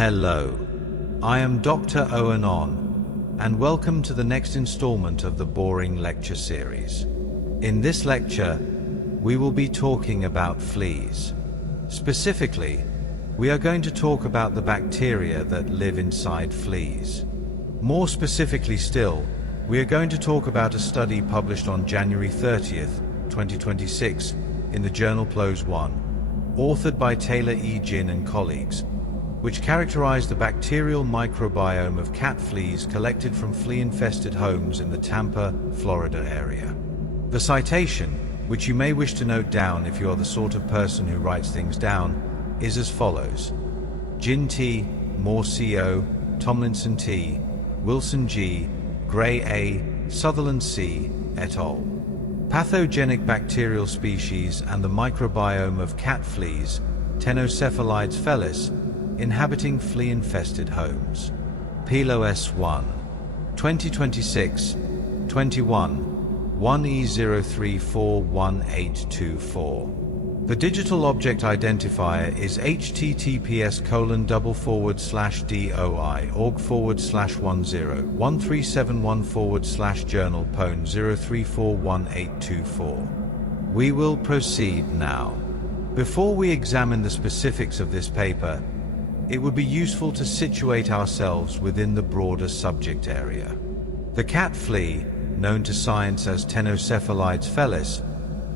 Hello, I am Dr. Owen On, and welcome to the next installment of the Boring Lecture Series. In this lecture, we will be talking about fleas. Specifically, we are going to talk about the bacteria that live inside fleas. More specifically still, we are going to talk about a study published on January 30th, 2026 in the journal PLOS One, authored by Taylor Ng-Nguyen and colleagues, which characterized the bacterial microbiome of cat fleas collected from flea-infested homes in the Tampa, Florida area. The citation, which you may wish to note down if you are the sort of person who writes things down, is as follows. Jin T, Moore C.O., Tomlinson T, Wilson G, Gray A, Sutherland C, et al. Pathogenic bacterial species and the microbiome of cat fleas, Tenocephalides felis, inhabiting flea-infested homes. PLOS 1. 2026, 21, 1E0341824. The digital object identifier is https://doi.org/101371/journal pone 0341824. We will proceed now. Before we examine the specifics of this paper, it would be useful to situate ourselves within the broader subject area. The cat flea, known to science as Tenocephalides felis,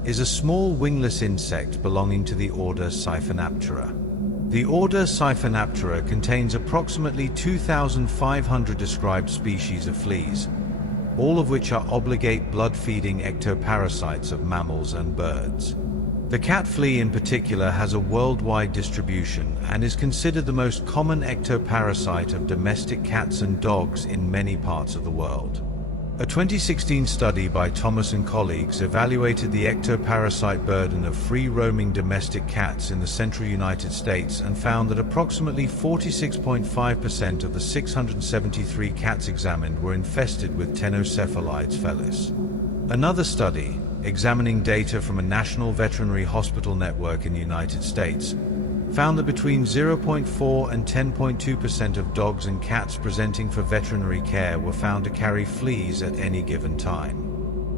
is a small wingless insect belonging to the order Siphonaphthora. The order Siphonaphthora contains approximately 2,500 described species of fleas, all of which are obligate blood-feeding ectoparasites of mammals and birds. The cat flea in particular has a worldwide distribution and is considered the most common ectoparasite of domestic cats and dogs in many parts of the world. A 2016 study by Thomas and colleagues evaluated the ectoparasite burden of free-roaming domestic cats in the central United States and found that approximately 46.5% of the 673 cats examined were infested with Tenocephalides felis. Another study, examining data from a national veterinary hospital network in the United States, found that between 0.4 and 10.2% of dogs and cats presenting for veterinary care were found to carry fleas at any given time.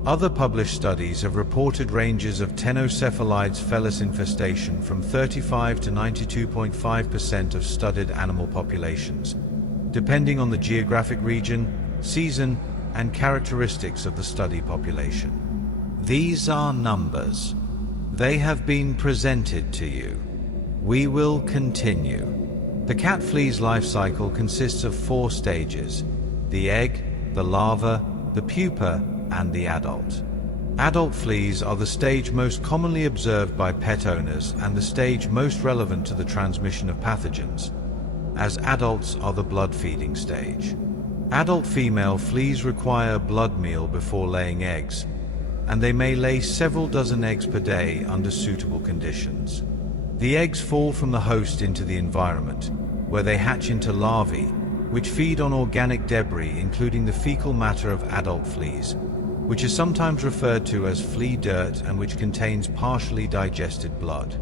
Other published studies have reported ranges of Tenocephalides felis infestation from 35 to 92.5% of studied animal populations, depending on the geographic region, season, and characteristics of the study population. These are numbers. They have been presented to you. We will continue. The cat flea's life cycle consists of 4 stages: the egg, the larva, the pupa, and the adult. Adult fleas are the stage most commonly observed by pet owners and the stage most relevant to the transmission of pathogens, as adults are the blood-feeding stage. Adult female fleas require blood meal before laying eggs, and they may lay several dozen eggs per day under suitable conditions. The eggs fall from the host into the environment, where they hatch into larvae, which feed on organic debris including the fecal matter of adult fleas, which is sometimes referred to as flea dirt and which contains partially digested blood.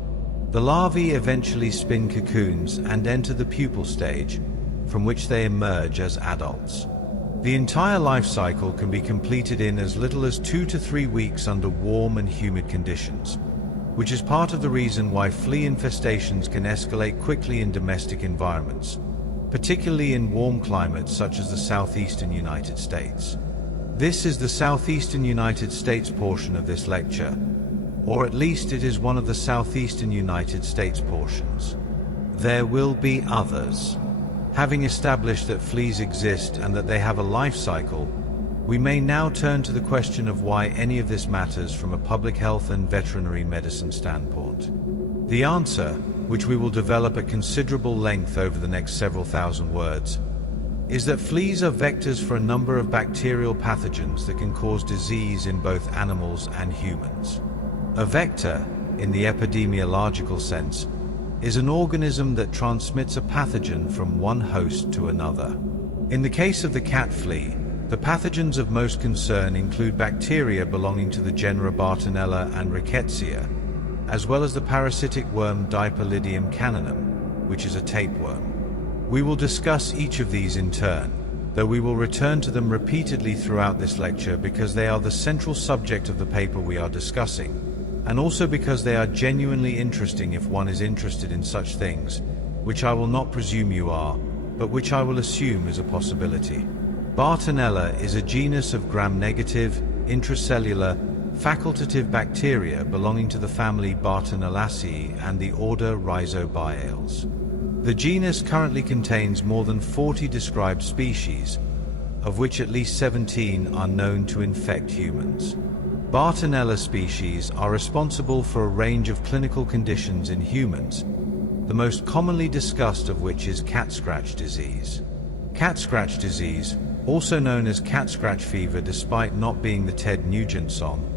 The larvae eventually spin cocoons and enter the pupal stage, from which they emerge as adults. The entire life cycle can be completed in as little as 2 to 3 weeks under warm and humid conditions, which is part of the reason why flea infestations can escalate quickly in domestic environments, particularly in warm climates such as the southeastern United States. This is the southeastern United States portion of this lecture, or at least it is one of the southeastern United States portions. There will be others. Having established that fleas exist and that they have a life cycle, we may now turn to the question of why any of this matters from a public health and veterinary medicine standpoint. The answer, which we will develop at considerable length over the next several thousand words, is that fleas are vectors for a number of bacterial pathogens that can cause disease in both animals and humans. A vector, in the epidemiological sense, is an organism that transmits a pathogen from one host to another. In the case of the cat flea, the pathogens of most concern include bacteria belonging to the genera Bartonella and Rickettsia, as well as the parasitic worm Dipylidium caninum, which is a tapeworm. We will discuss each of these in turn, though we will return to them repeatedly throughout this lecture because they are the central subject of the paper we are discussing, and also because they are genuinely interesting if one is interested in such things, which I will not presume you are, but which I will assume is a possibility. Bartonella is a genus of gram-negative, intracellular, facultative bacteria belonging to the family Bartonellaceae and the order Rhizobiales. The genus currently contains more than 40 described species, of which at least 17 are known to infect humans. Bartonella species are responsible for a range of clinical conditions in humans, the most commonly discussed of which is cat scratch disease. Cat scratch disease, also known as cat scratch fever despite not being the Ted Nugent song,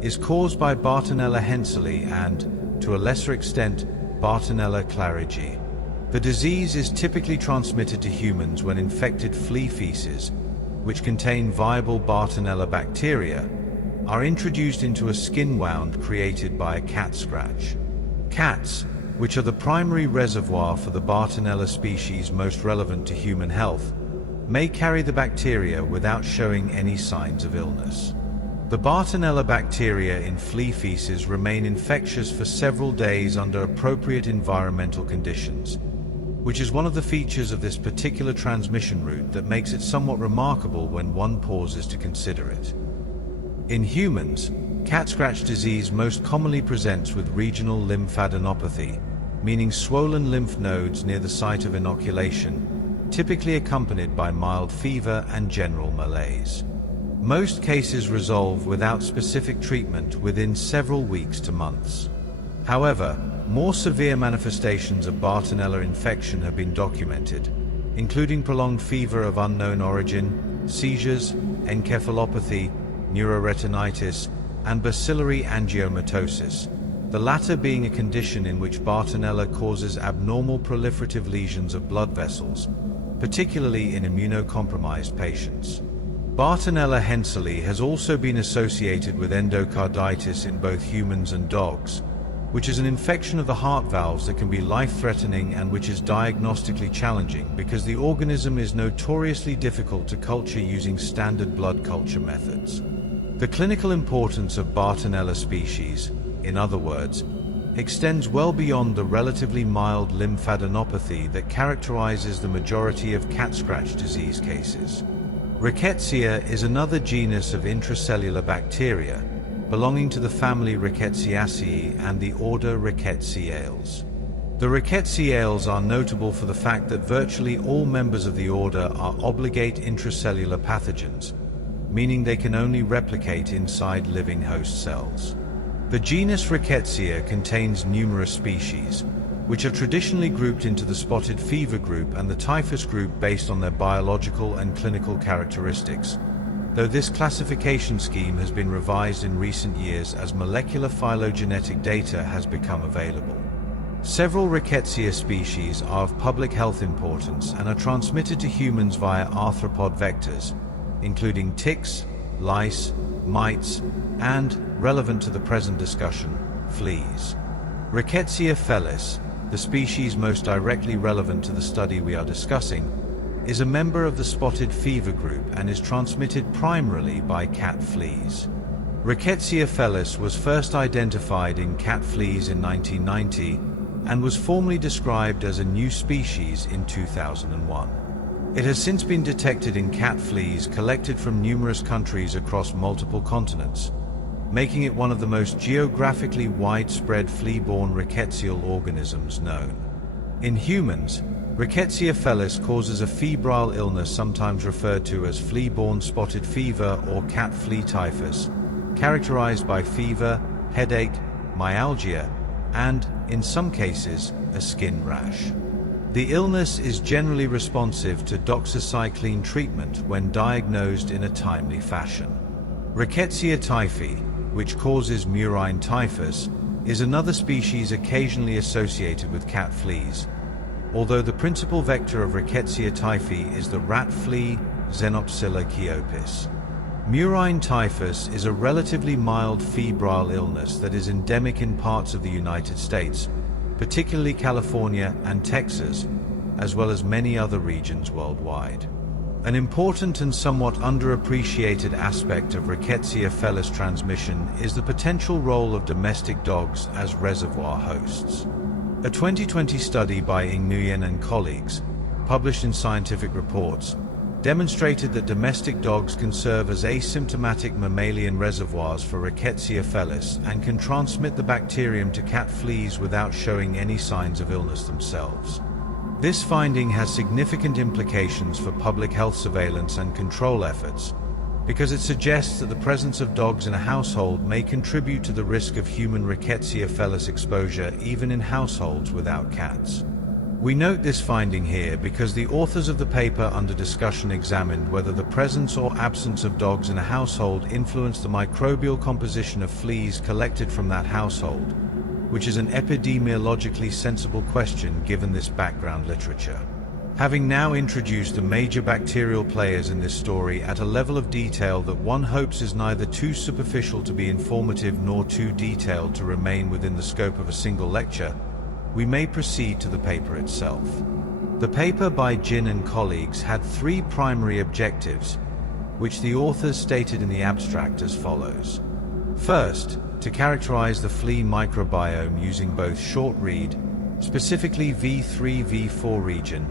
is caused by Bartonella henselae and, to a lesser extent, Bartonella clarigii. The disease is typically transmitted to humans when infected flea feces, which contain viable Bartonella bacteria, are introduced into a skin wound created by a cat scratch. Cats, which are the primary reservoir for the Bartonella species most relevant to human health, may carry the bacteria without showing any signs of illness. The Bartonella bacteria in flea feces remain infectious for several days under appropriate environmental conditions, which is one of the features of this particular transmission route that makes it somewhat remarkable when one pauses to consider it. In humans, cat scratch disease most commonly presents with regional lymphadenopathy, meaning swollen lymph nodes near the site of inoculation, typically accompanied by mild fever and general malaise. Most cases resolve without specific treatment within several weeks to months. However, more severe manifestations of Bartonella infection have been documented, including prolonged fever of unknown origin, seizures, encephalopathy, neuroretinitis, and bacillary angiomatosis, the latter being a condition in which Bartonella causes abnormal proliferative lesions of blood vessels, particularly in immunocompromised patients. Bartonella henselae has also been associated with endocarditis in both humans and dogs, which is an infection of the heart valves that can be life-threatening and which is diagnostically challenging because the organism is notoriously difficult to culture using standard blood culture methods. The clinical importance of Bartonella species, in other words, extends well beyond the relatively mild lymphadenopathy that characterizes the majority of cat scratch disease cases. Rickettsia is another genus of intracellular bacteria, belonging to the family Rickettsiaceae and the order Rickettsiales. The Rickettsiales are notable for the fact that virtually all members of the order are obligate intracellular pathogens, meaning they can only replicate inside living host cells. The genus Rickettsia contains numerous species, which are traditionally grouped into the spotted fever group and the typhus group based on their biological and clinical characteristics, though this classification scheme has been revised in recent years as molecular phylogenetic data has become available. Several Rickettsia species are of public health importance and are transmitted to humans via arthropod vectors, including ticks, lice, mites, and, relevant to the present discussion, fleas. Rickettsia felis, the species most directly relevant to the study we are discussing, is a member of the spotted fever group and is transmitted primarily by cat fleas. Rickettsia felis was first identified in cat fleas in 1990 and was formally described as a new species in 2001. It has since been detected in cat fleas collected from numerous countries across multiple continents, making it one of the most geographically widespread flea-borne rickettsial organisms known. In humans, Rickettsia felis causes a febrile illness sometimes referred to as flea-borne spotted fever or cat flea typhus, characterized by fever, headache, myalgia, and, in some cases, a skin rash. The illness is generally responsive to doxycycline treatment when diagnosed in a timely fashion. Rickettsia typhi, which causes murine typhus, is another species occasionally associated with cat fleas, although the principal vector of Rickettsia typhi is the rat flea Xenopsilla chiopis. Murine typhus is a relatively mild febrile illness that is endemic in parts of the United States, particularly California and Texas, as well as many other regions worldwide. An important and somewhat underappreciated aspect of Rickettsia felis transmission is the potential role of domestic dogs as reservoir hosts. A 2020 study by Ng-Nguyen and colleagues, published in Scientific Reports, demonstrated that domestic dogs can serve as asymptomatic mammalian reservoirs for Rickettsia felis and can transmit the bacterium to cat fleas without showing any signs of illness themselves. This finding has significant implications for public health surveillance and control efforts, because it suggests that the presence of dogs in a household may contribute to the risk of human Rickettsia felis exposure even in households without cats. We note this finding here because the authors of the paper under discussion examined whether the presence or absence of dogs in a household influenced the microbial composition of fleas collected from that household, which is an epidemiologically sensible question given this background literature. Having now introduced the major bacterial players in this story at a level of detail that one hopes is neither too superficial to be informative nor too detailed to remain within the scope of a single lecture, we may proceed to the paper itself. The paper by Jin and colleagues had three primary objectives, which the authors stated in the abstract as follows. First, to characterize the flea microbiome using both short-read, specifically V3-V4 region,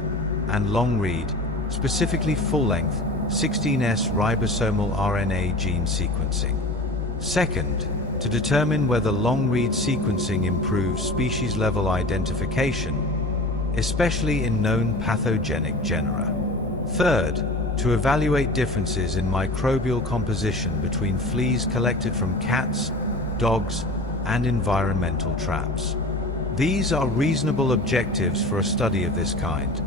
and long-read, specifically full-length, 16S ribosomal RNA gene sequencing. Second, to determine whether long-read sequencing improves species-level identification, especially in known pathogenic genera. Third, to evaluate differences in microbial composition between fleas collected from cats, dogs, and environmental traps. These are reasonable objectives for a study of this kind,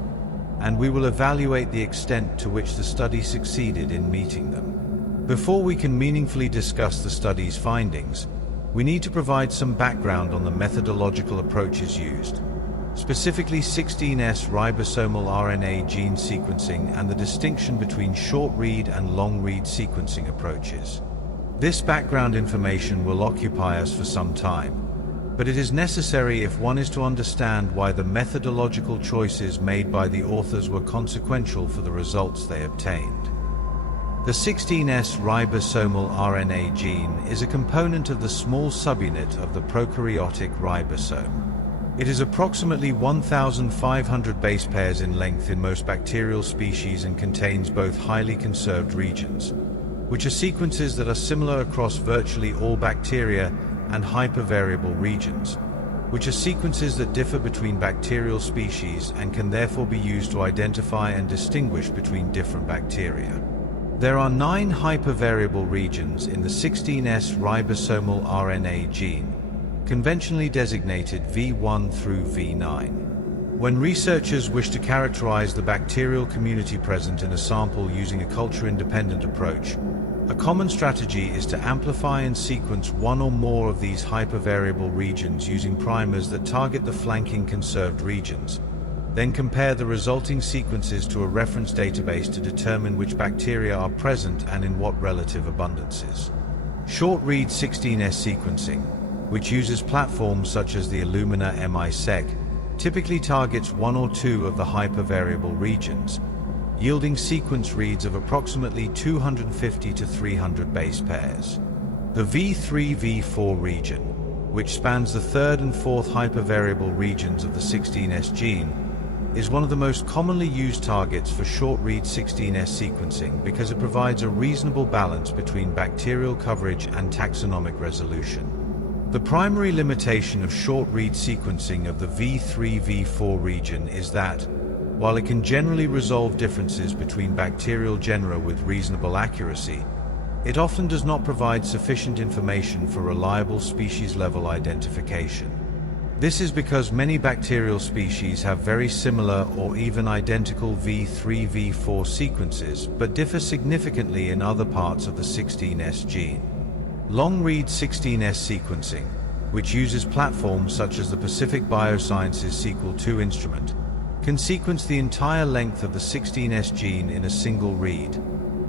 and we will evaluate the extent to which the study succeeded in meeting them. Before we can meaningfully discuss the study's findings, we need to provide some background on the methodological approaches used, specifically 16S ribosomal RNA gene sequencing and the distinction between short-read and long-read sequencing approaches. This background information will occupy us for some time, but it is necessary if one is to understand why the methodological choices made by the authors were consequential for the results they obtained. The 16S ribosomal RNA gene is a component of the small subunit of the prokaryotic ribosome. It is approximately 1,500 base pairs in length in most bacterial species and contains both highly conserved regions, which are sequences that are similar across virtually all bacteria, and hypervariable regions, which are sequences that differ between bacterial species and can therefore be used to identify and distinguish between different bacteria. There are 9 hypervariable regions in the 16S ribosomal RNA gene, conventionally designated V1 through V9. When researchers wish to characterize the bacterial community present in a sample using a culture-independent approach, a common strategy is to amplify and sequence one or more of these hypervariable regions using primers that target the flanking conserved regions, then compare the resulting sequences to a reference database to determine which bacteria are present and in what relative abundances. Short-read 16S sequencing, which uses platforms such as the Illumina MI-Sec, typically targets one or two of the hypervariable regions, yielding sequence reads of approximately 250 to 300 base pairs. The V3-V4 region, which spans the third and fourth hypervariable regions of the 16S gene, is one of the most commonly used targets for short-read 16S sequencing because it provides a reasonable balance between bacterial coverage and taxonomic resolution. The primary limitation of short-read sequencing of the V3-V4 region is that, while it can generally resolve differences between bacterial genera with reasonable accuracy, it often does not provide sufficient information for reliable species-level identification. This is because many bacterial species have very similar or even identical V3-V4 sequences, but differ significantly in other parts of the 16S gene. Long-read 16S sequencing, which uses platforms such as the Pacific Biosciences Sequel II instrument, can sequence the entire length of the 16S gene in a single read,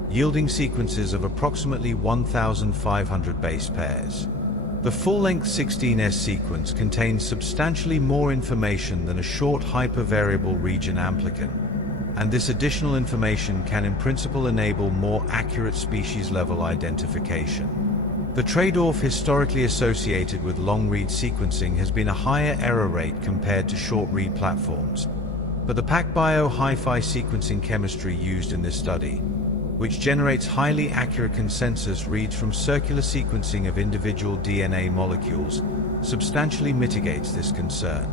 yielding sequences of approximately 1,500 base pairs. The full-length 16S sequence contains substantially more information than a short hypervariable region amplicon, and this additional information can in principle enable more accurate species-level identification. The trade-off historically associated with long-read sequencing has been a higher error rate compared to short-read platforms, but the PacBio HiFi sequencing chemistry used in this study, which generates highly accurate consensus reads from circular sequencing of individual DNA molecules, substantially mitigates this concern.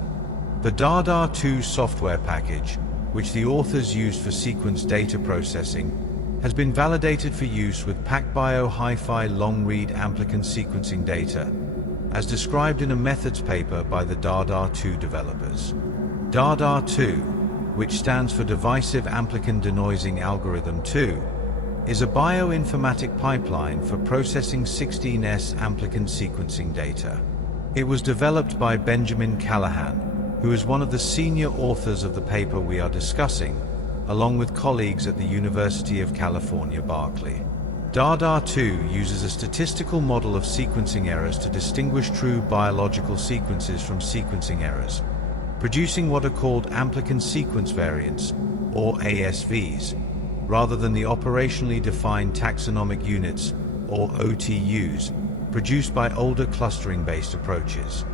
The DADA2 software package, which the authors used for sequence data processing, has been validated for use with PacBio HiFi long-read amplicon sequencing data, as described in a methods paper by the DADA2 developers. DADA2, which stands for Divisive Amplicon Denoising Algorithm 2, is a bioinformatic pipeline for processing 16S amplicon sequencing data. It was developed by Benjamin Callahan, who is one of the senior authors of the paper we are discussing, along with colleagues at the University of California, Berkeley. DADA2 uses a statistical model of sequencing errors to distinguish true biological sequences from sequencing errors, producing what are called amplicon sequence variants, or ASVs, rather than the operationally defined taxonomic units, or OTUs, produced by older clustering-based approaches.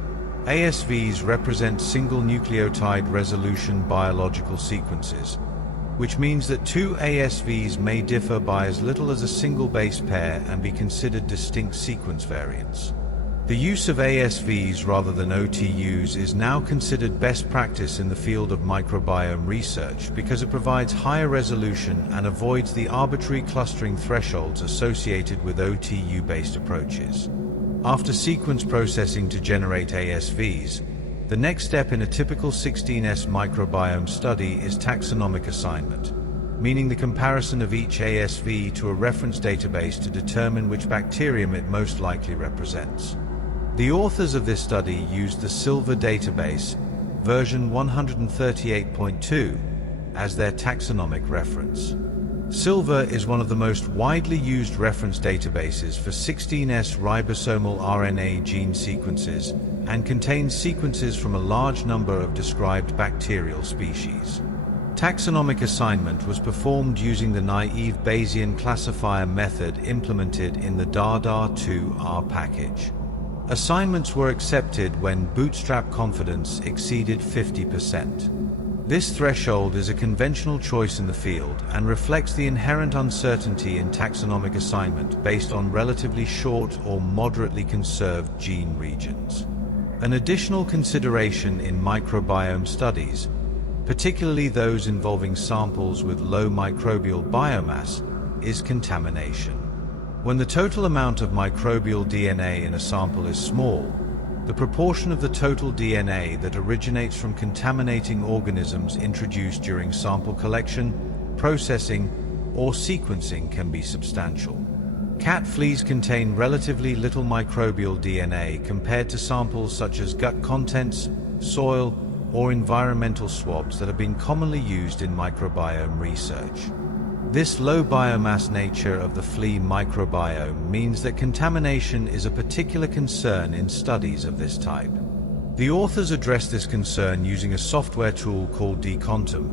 ASVs represent single nucleotide resolution biological sequences, which means that two ASVs may differ by as little as a single base pair and be considered distinct sequence variants. The use of ASVs rather than OTUs is now considered best practice in the field of microbiome research because it provides higher resolution and avoids the arbitrary clustering thresholds associated with OTU-based approaches. After sequence processing to generate ASVs, the next step in a typical 16S microbiome study is taxonomic assignment, meaning the comparison of each ASV to a reference database to determine which bacterium it most likely represents. The authors of this study used the Silver database, version 138.2, as their taxonomic reference. Silver is one of the most widely used reference databases for 16S ribosomal RNA gene sequences and contains sequences from a large number of described bacterial species. Taxonomic assignment was performed using the naive Bayesian classifier method implemented in the DADA2R package. Assignments were accepted when bootstrap confidence exceeded 50%. This threshold is a conventional choice in the field and reflects the inherent uncertainty in taxonomic assignment based on relatively short or moderately conserved gene regions. An additional consideration in microbiome studies, particularly those involving samples with low microbial biomass, is contamination. When the total amount of microbial DNA in a sample is small, the proportion of the total DNA that originates from contaminating organisms introduced during sample collection, processing, or sequencing can be substantial. Cat fleas contain relatively little microbial DNA compared to samples such as gut contents, soil, or environmental swabs that have been commonly used in microbiome research. This low biomass nature of the flea microbiome means that contamination is a particular concern in studies of this type. The authors address this concern using a software tool called dQuantum,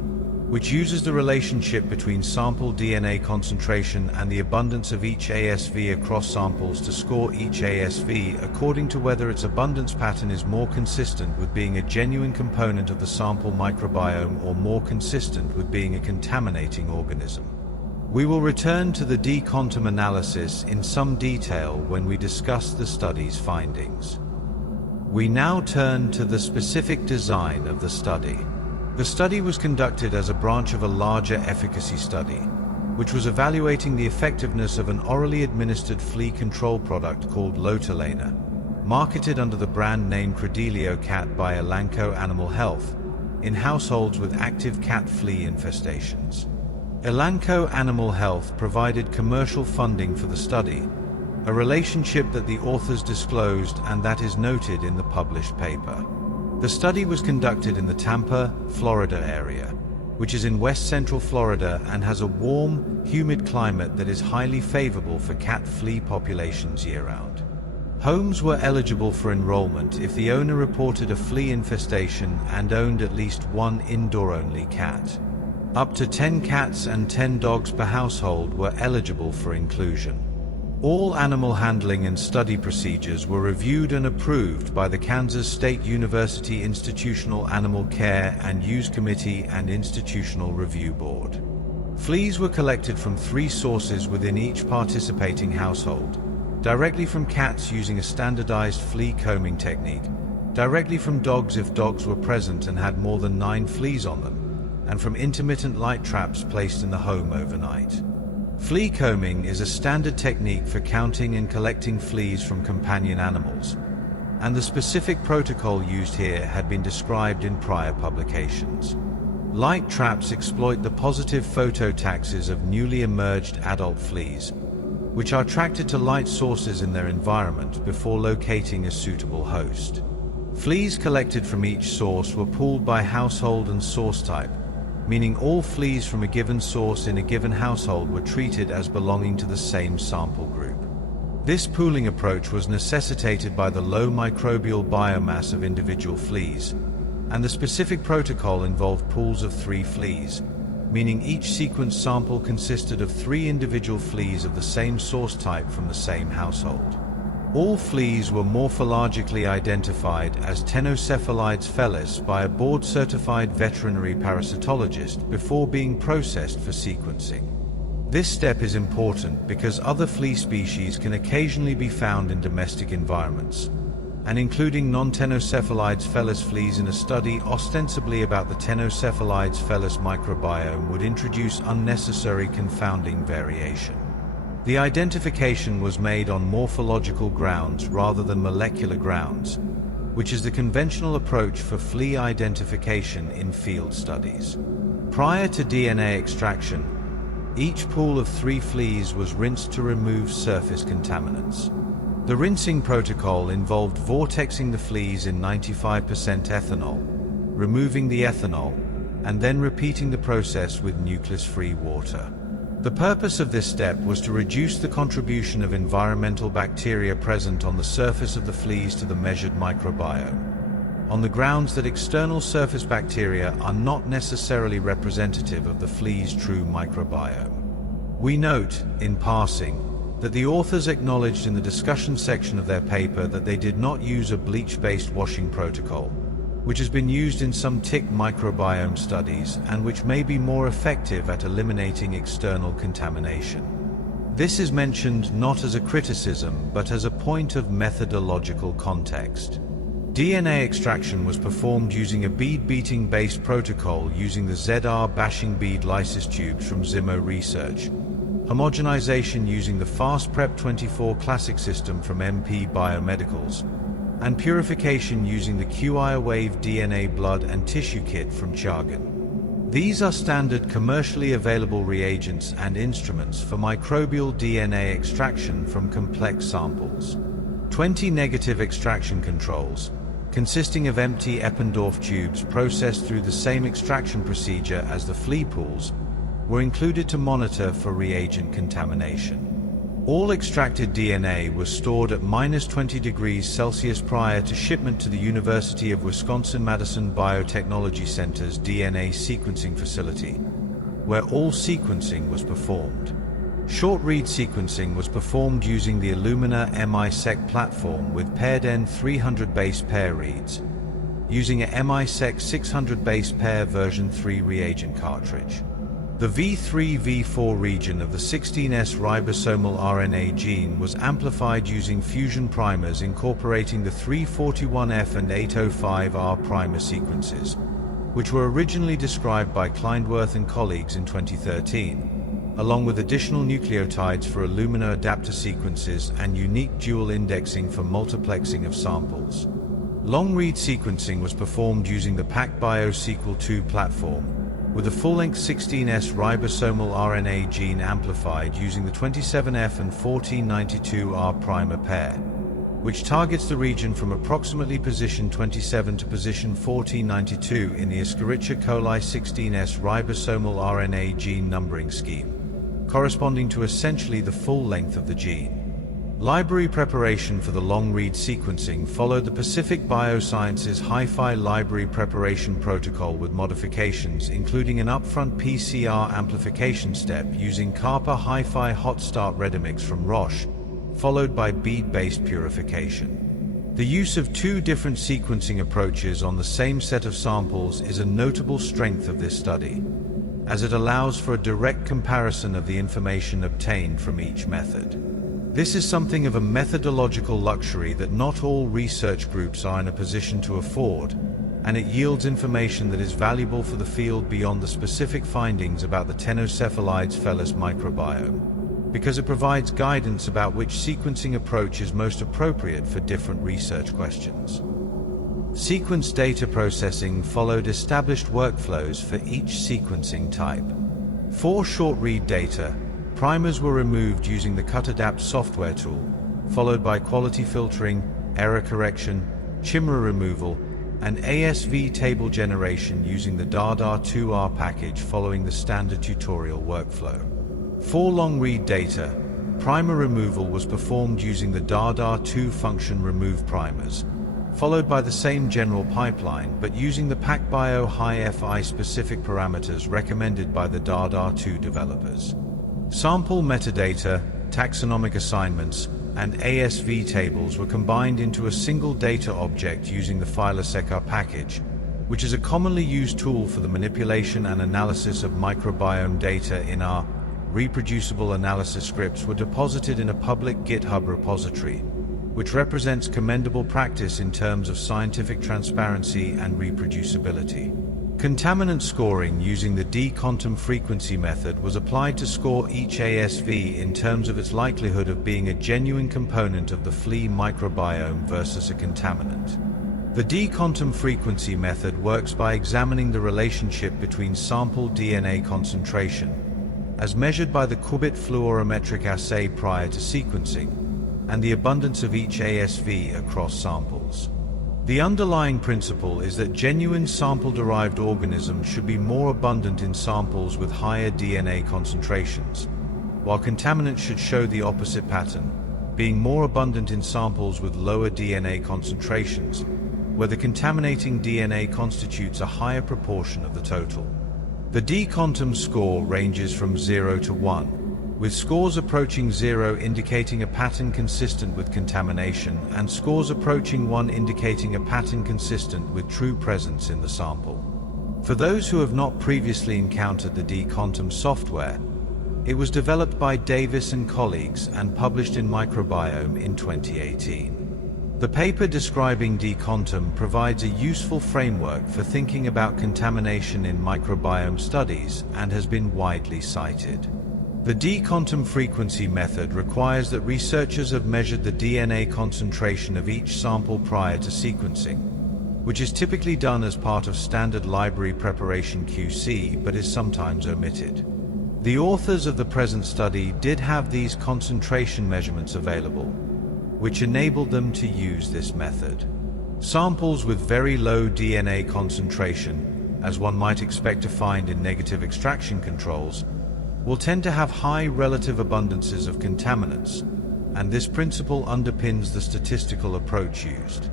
which uses the relationship between sample DNA concentration and the abundance of each ASV across samples to score each ASV according to whether its abundance pattern is more consistent with being a genuine component of the sample microbiome or more consistent with being a contaminating organism. We will return to the dQuantum analysis in some detail when we discuss the study's findings. We now turn to the specific design of the study. The study was conducted as a branch of a larger efficacy study, which was evaluating the effectiveness of an orally administered flea control product called lotilaner, marketed under the brand name Credelio Cat by Elanco Animal Health, in households with active cat flea infestations. Elanco Animal Health provided commercial funding for the study, a relationship that the authors disclosed and that is noted in the published paper. The study was conducted in the Tampa, Florida area, which is in west-central Florida and has a warm, humid climate that is highly favorable for cat flea populations year-round. Homes were eligible for enrollment if the owner reported a flea infestation and owned at least one indoor-only cat. Up to 10 cats and 10 dogs per household were eligible for inclusion. All animal handling and study procedures were reviewed and approved by the Kansas State University Institutional Animal Care and Use Committee and Institutional Review Board. Fleas were collected from 3 sources within each participating household: directly from cats using a standardized flea combing technique, directly from dogs if dogs were present and had more than 9 fleas on them, and from intermittent light traps placed in the home overnight. Flea combing is a standard technique for counting and collecting fleas from companion animals, and the specific protocol used here had been described in prior publications. Light traps exploit the positive phototaxis of newly emerged adult fleas, which are attracted to light sources in their environment before locating a suitable host. Fleas collected from each source were pooled by household and source type, meaning all fleas from a given source in a given household were treated as belonging to the same sample group. This pooling approach was necessitated by the low microbial biomass of individual fleas, and the specific protocol involved pools of 3 fleas, meaning each sequence sample consisted of 3 individual fleas of the same source type from the same household. All fleas were morphologically identified as Tenocephalides felis by a board-certified veterinary parasitologist before being processed for sequencing. This step is important because other flea species can occasionally be found in domestic environments, and including non-Tenocephalides felis fleas in a study ostensibly about the Tenocephalides felis microbiome would introduce unnecessary confounding variation. The identification was made on morphological grounds rather than molecular grounds, which is the conventional approach for flea identification in field studies. Prior to DNA extraction, each pool of 3 fleas was rinsed to remove surface contaminants. The rinsing protocol involved vortexing the fleas in 95% ethanol, removing the ethanol, and then repeating the process with nucleus-free water. The purpose of this step was to reduce the contribution of environmental bacteria present on the surface of the fleas to the measured microbiome, on the grounds that external surface bacteria are not necessarily representative of the flea's true microbiome. We note, in passing, that the authors acknowledged in the discussion section of their paper that they did not use a bleach-based washing protocol, which has been used in some tick microbiome studies and which may be more effective at eliminating external contamination. This is mentioned not as a criticism but as a point of methodological context. DNA extraction was performed using a bead-beating based protocol using the ZR bashing bead lysis tubes from Zimmo Research, homogenization using the FastPrep 24 Classic system from MP Biomedicals, and purification using the QIAWave DNA blood and tissue kit from Chagan. These are standard commercially available reagents and instruments for microbial DNA extraction from complex samples. 20 negative extraction controls, consisting of empty Eppendorf tubes processed through the same extraction procedure as the flea pools, were included to monitor for reagent contamination. All extracted DNA was stored at -20°C prior to shipment to the University of Wisconsin-Madison Biotechnology Center's DNA sequencing facility, where all sequencing was performed. Short-read sequencing was performed using the Illumina MiSeq platform with paired N300 base pair reads, using a MiSeq 600 base pair version 3 reagent cartridge. The V3-V4 region of the 16S ribosomal RNA gene was amplified using fusion primers incorporating the 341F and 805R primer sequences, which were originally described by Klindworth and colleagues in 2013, along with additional nucleotides for Illumina adapter sequences and unique dual indexing for multiplexing of samples. Long-read sequencing was performed using the PacBio Sequel2 platform, with a full-length 16S ribosomal RNA gene amplified using the 27F and 1492R primer pair, which targets the region from approximately position 27 to position 1492 in the Escherichia coli 16S ribosomal RNA gene numbering scheme, corresponding to essentially the full length of the gene. Library preparation for the long-read sequencing followed the Pacific Biosciences HiFi library preparation protocol with modifications, including an upfront PCR amplification step using Kappa HiFi Hot Start Redimix from Roche, followed by bead-based purification. The use of two different sequencing approaches on the same set of samples is a notable strength of this study, as it allows for a direct comparison of the information obtained from each method. This is something of a methodological luxury that not all research groups are in a position to afford, and it yields information that is valuable for the field beyond the specific findings about the Tenocephalides felis microbiome, because it provides guidance about which sequencing approach is most appropriate for different research questions. Sequence data processing followed established workflows for each sequencing type. For short-read data, primers were removed using the CutAdapt software tool, followed by quality filtering, error correction, chimera removal, and ASV table generation using the DADA2R package following the standard tutorial workflow. For long-read data, primer removal was performed using the DADA2 function remove primers, followed by the same general pipeline but using the PacBio HiFi specific parameters recommended by the DADA2 developers. Sample metadata, taxonomic assignments, and ASV tables were combined into a single data object using the FileSeca package, which is a commonly used tool for the manipulation and analysis of microbiome data. In our reproducible analysis scripts were deposited in a public GitHub repository, which represents commendable practice in terms of scientific transparency and reproducibility. Contaminant scoring using the dequantum frequency method was applied to score each ASV in terms of its likelihood of being a genuine component of the flea microbiome versus a contaminant. The dequantum frequency method works by examining the relationship between sample DNA concentration, as measured by the qubit fluorometric assay prior to sequencing, and the abundance of each ASV across samples. The underlying principle is that genuine sample-derived organisms should be more abundant in samples with higher DNA concentrations, while contaminants should show the opposite pattern, being more abundant in samples with lower DNA concentrations, where the contaminating DNA constitutes a higher proportion of the total. The dequantum score ranges from 0 to 1, with scores approaching 0 indicating a pattern consistent with contamination and scores approaching 1 indicating a pattern consistent with true presence in the sample. For those who have not previously encountered the dequantum software, it was developed by Davis and colleagues and published in Microbiome in 2018. The paper describing dequantum provides a useful framework for thinking about contamination in microbiome studies and has been widely cited. The dequantum frequency method requires that researchers have measured the DNA concentration of each sample prior to sequencing, which is typically done as part of standard library preparation QC but is sometimes omitted. The authors of the present study did have these concentration measurements available, which enabled them to use this method. Samples with very low DNA concentration, as one might expect to find in negative extraction controls, will tend to have high relative abundances of contaminants, and this principle underpins the statistical approach used.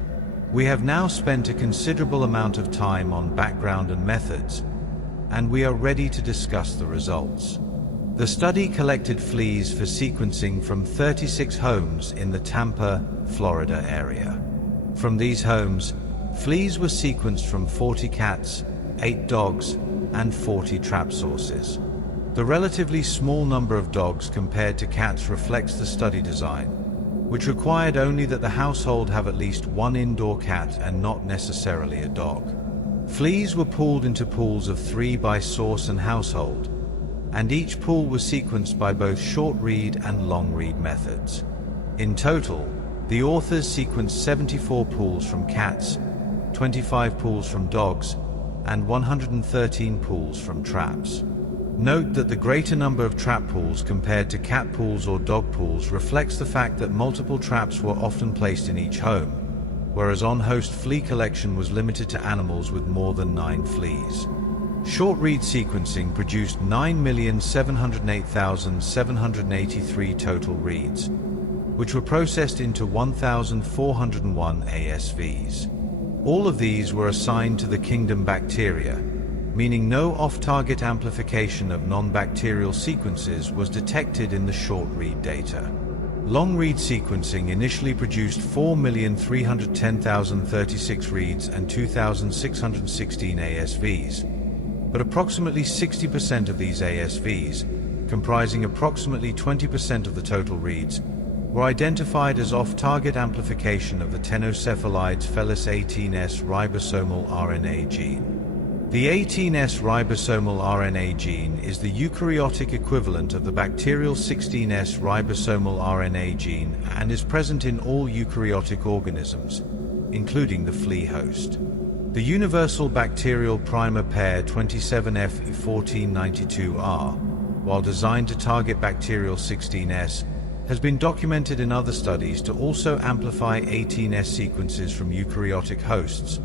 We have now spent a considerable amount of time on background and methods, and we are ready to discuss the results. The study collected fleas for sequencing from 36 homes in the Tampa, Florida area. From these homes, fleas were sequenced from 40 cats, 8 dogs, and 40 trap sources. The relatively small number of dogs compared to cats reflects the study design, which required only that the household have at least one indoor cat and not necessarily a dog. Fleas were pooled into pools of 3 by source and household, and each pool was sequenced by both short-read and long-read methods. In total, the authors sequenced 74 pools from cats, 25 pools from dogs, and 113 pools from traps. Note that the greater number of trap pools compared to cat pools or dog pools reflects the fact that multiple traps were often placed in each home, whereas on-host flea collection was limited to animals with more than 9 fleas. Short-read sequencing produced 9,708,783 total reads, which were processed into 1,401 ASVs. All of these were assigned to the kingdom bacteria, meaning no off-target amplification of non-bacterial sequences was detected in the short-read data. Long-read sequencing initially produced 4,310,036 reads and 2,616 ASVs, but approximately 60% of these ASVs, comprising approximately 20% of the total reads, were identified as off-target amplification of the tenocephalides felis 18S ribosomal RNA gene. The 18S ribosomal RNA gene is the eukaryotic equivalent of the bacterial 16S ribosomal RNA gene and is present in all eukaryotic organisms, including the flea host. The universal bacterial primer pair 27F1492R, while designed to target bacterial 16S, has been documented in other studies to also amplify 18S sequences from eukaryotic hosts,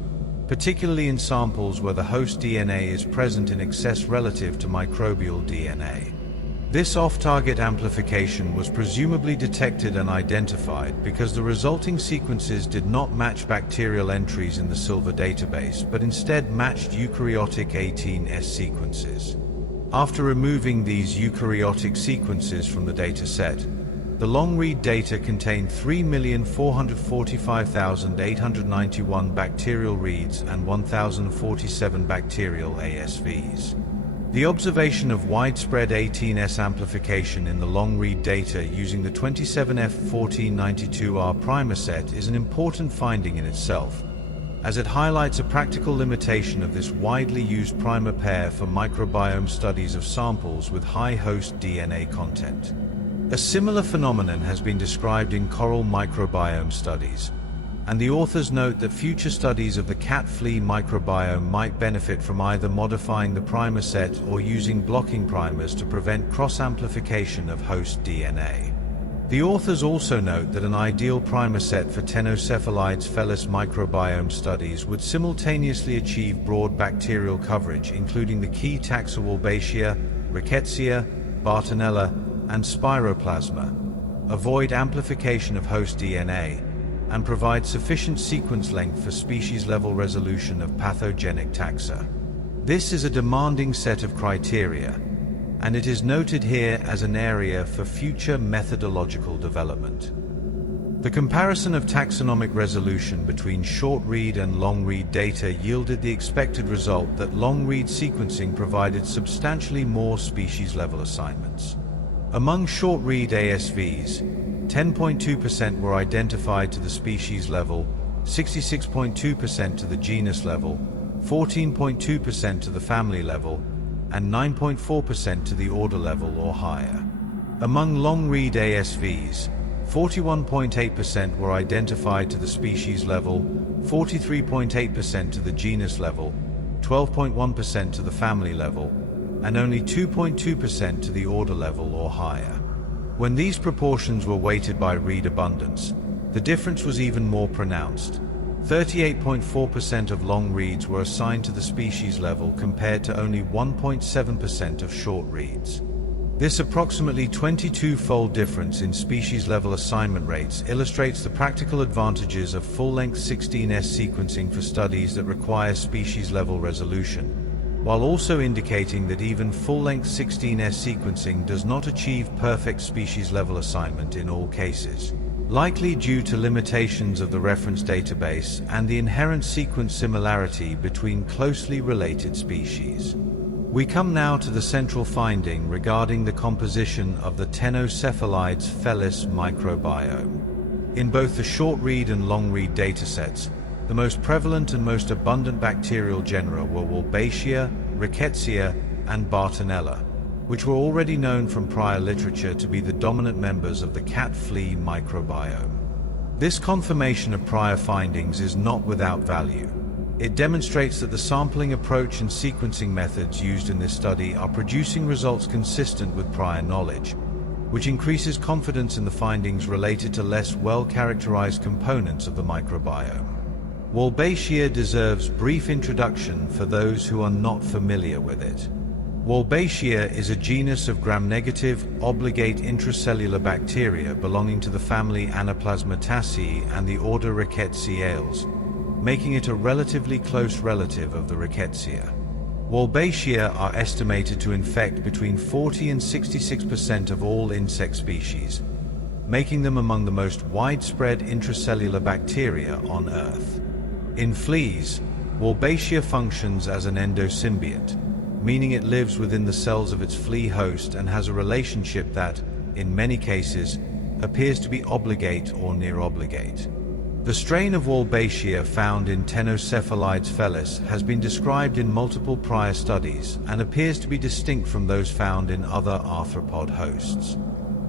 particularly in samples where the host DNA is present in excess relative to microbial DNA. This off-target amplification was presumably detected and identified because the resulting sequences did not match bacterial entries in the Silver database, but instead matched eukaryotic 18S sequences. After removing these eukaryotic sequences from the dataset, the long-read data contained 3,445,891 bacterial reads and 1,047 bacterial ASVs. The observation of widespread 18S amplification in the long-read data using the 27F1492R primer set is an important finding in itself, as it highlights a practical limitation of this widely used primer pair for microbiome studies of samples with high host DNA content. A similar phenomenon has been described in coral microbiome studies, and the authors note that future studies of the cat flea microbiome might benefit from either modifying the primer set or using blocking primers to prevent cross-amplification of host DNA. The authors also note that an ideal primer set for tenocephalides felis microbiome studies would simultaneously achieve broad bacterial coverage, including the key taxa Wolbachia, Rickettsia, Bartonella, and Spiroplasma, avoid amplification of host DNA, and provide sufficient sequence length for species-level resolution of pathogenic taxa. This is a demanding set of criteria, and it is noted here as an area for future methodological development. The comparison of taxonomic resolution between short-read and long-read data yielded the expected result that long-read sequencing provided substantially more species-level assignments. Among short-read ASVs, 10.2% were identified to the species level, 66.2% to the genus level, 14.2% to the family level, and 9.4% to the order level or higher. Among long-read ASVs, 41.8% were identified to the species level, 43.8% to the genus level, 12.1% to the family level, and only 2.2% to the order level or higher. When these proportions were weighted by read abundance, the difference was even more pronounced. 38.4% of long reads were assigned to the species level compared to only 1.7% of short reads. This approximately 22-fold difference in species-level assignment rates illustrates the practical advantages of full-length 16S sequencing for studies that require species-level resolution, while also indicating that even full-length 16S sequencing does not achieve perfect species-level assignment in all cases, likely due to limitations of the reference database and the inherent sequence similarity between closely related species. We come now to the central finding regarding the composition of the tenocephalides felis microbiome. In both the short-read and long-read datasets, the most prevalent and most abundant bacterial genera were Wolbachia, Rickettsia, and Bartonella, which were already known from prior literature to be the dominant members of the cat flea microbiome. This confirmation of prior findings is not without value. It demonstrates that the sampling approach and sequencing methods used in this study are producing results consistent with prior knowledge, which increases confidence in the findings related to less well-characterized components of the microbiome. Wolbachia deserves brief introduction for those who are not familiar with it. Wolbachia is a genus of gram-negative, obligate intracellular bacteria belonging to the family Anaplasmataceae and the order Rickettsiales, making it a relatively close relative of the Rickettsia. Wolbachia are estimated to infect between 40 and 66% of all insect species, making them among the most widespread intracellular bacteria on Earth. In fleas, Wolbachia functions as an endosymbiont, meaning it lives within the cells of its flea host and has a relationship that, in many cases, appears to be obligate or near obligate. The strain of Wolbachia found in Ctenocephalides felis has been described in multiple prior studies and appears to be distinct from those found in other arthropod hosts.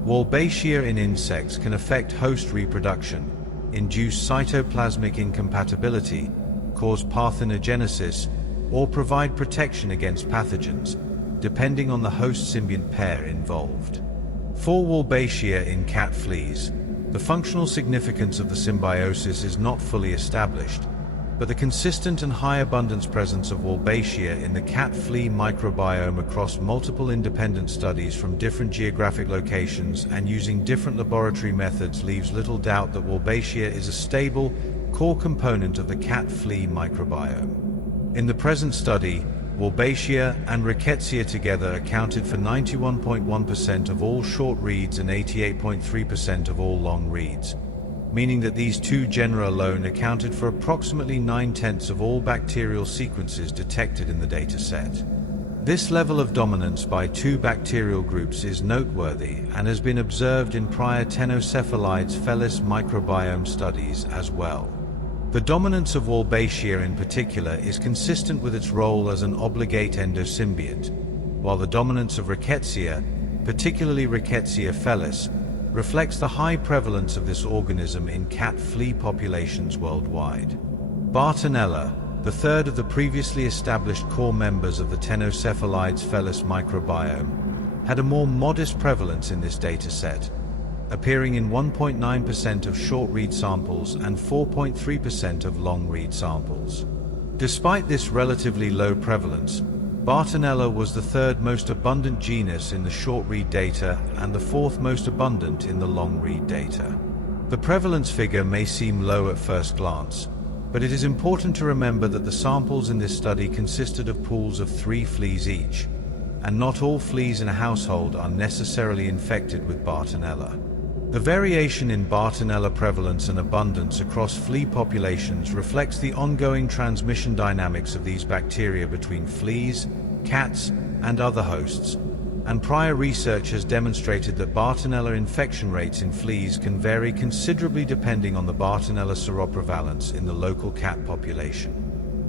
Wolbachia in insects can affect host reproduction, induce cytoplasmic incompatibility, cause parthenogenesis, or provide protection against pathogens, depending on the host symbiont pair involved. For Wolbachia in cat fleas, the functional significance of the symbiosis is not fully established, but the consistent and high abundance presence of Wolbachia in the cat flea microbiome across multiple independent studies from different geographic locations and using different laboratory methods leaves little doubt that Wolbachia is a stable, core component of the cat flea microbiome. In the present study, Wolbachia and Rickettsia together accounted for 91.1% of all short reads and 88.3% of all long reads, meaning that these two genera alone accounted for approximately 9/10 of all bacterial sequences detected in the dataset. This level of dominance by two bacterial groups is noteworthy and has been observed in prior Ctenocephalides felis microbiome studies as well. The dominance of Wolbachia in particular is consistent with its role as an obligate endosymbiont, while the dominance of Rickettsia, particularly Rickettsia felis, reflects the high prevalence of this organism in cat flea populations worldwide. Bartonella, the third of the previously established core members of the Ctenocephalides felis microbiome, had a more modest prevalence in this dataset, appearing in 1.9% of short-read samples and 4.3% of long-read samples. Despite this relatively low prevalence, Bartonella was the third most abundant genus in the short-read data and the fourth most abundant in the long-read data. The prevalence figure may seem low at first glance, but it is important to remember that the samples in this study consisted of pools of 3 fleas each, and not all fleas in a household are necessarily infected with Bartonella. The variation in Bartonella prevalence and abundance across flea populations reflects the ongoing transmission dynamics of these bacteria between fleas, cats, and other hosts, and prior research has demonstrated that Bartonella infection rates in fleas can vary considerably depending on the Bartonella seroprevalence in the local cat population.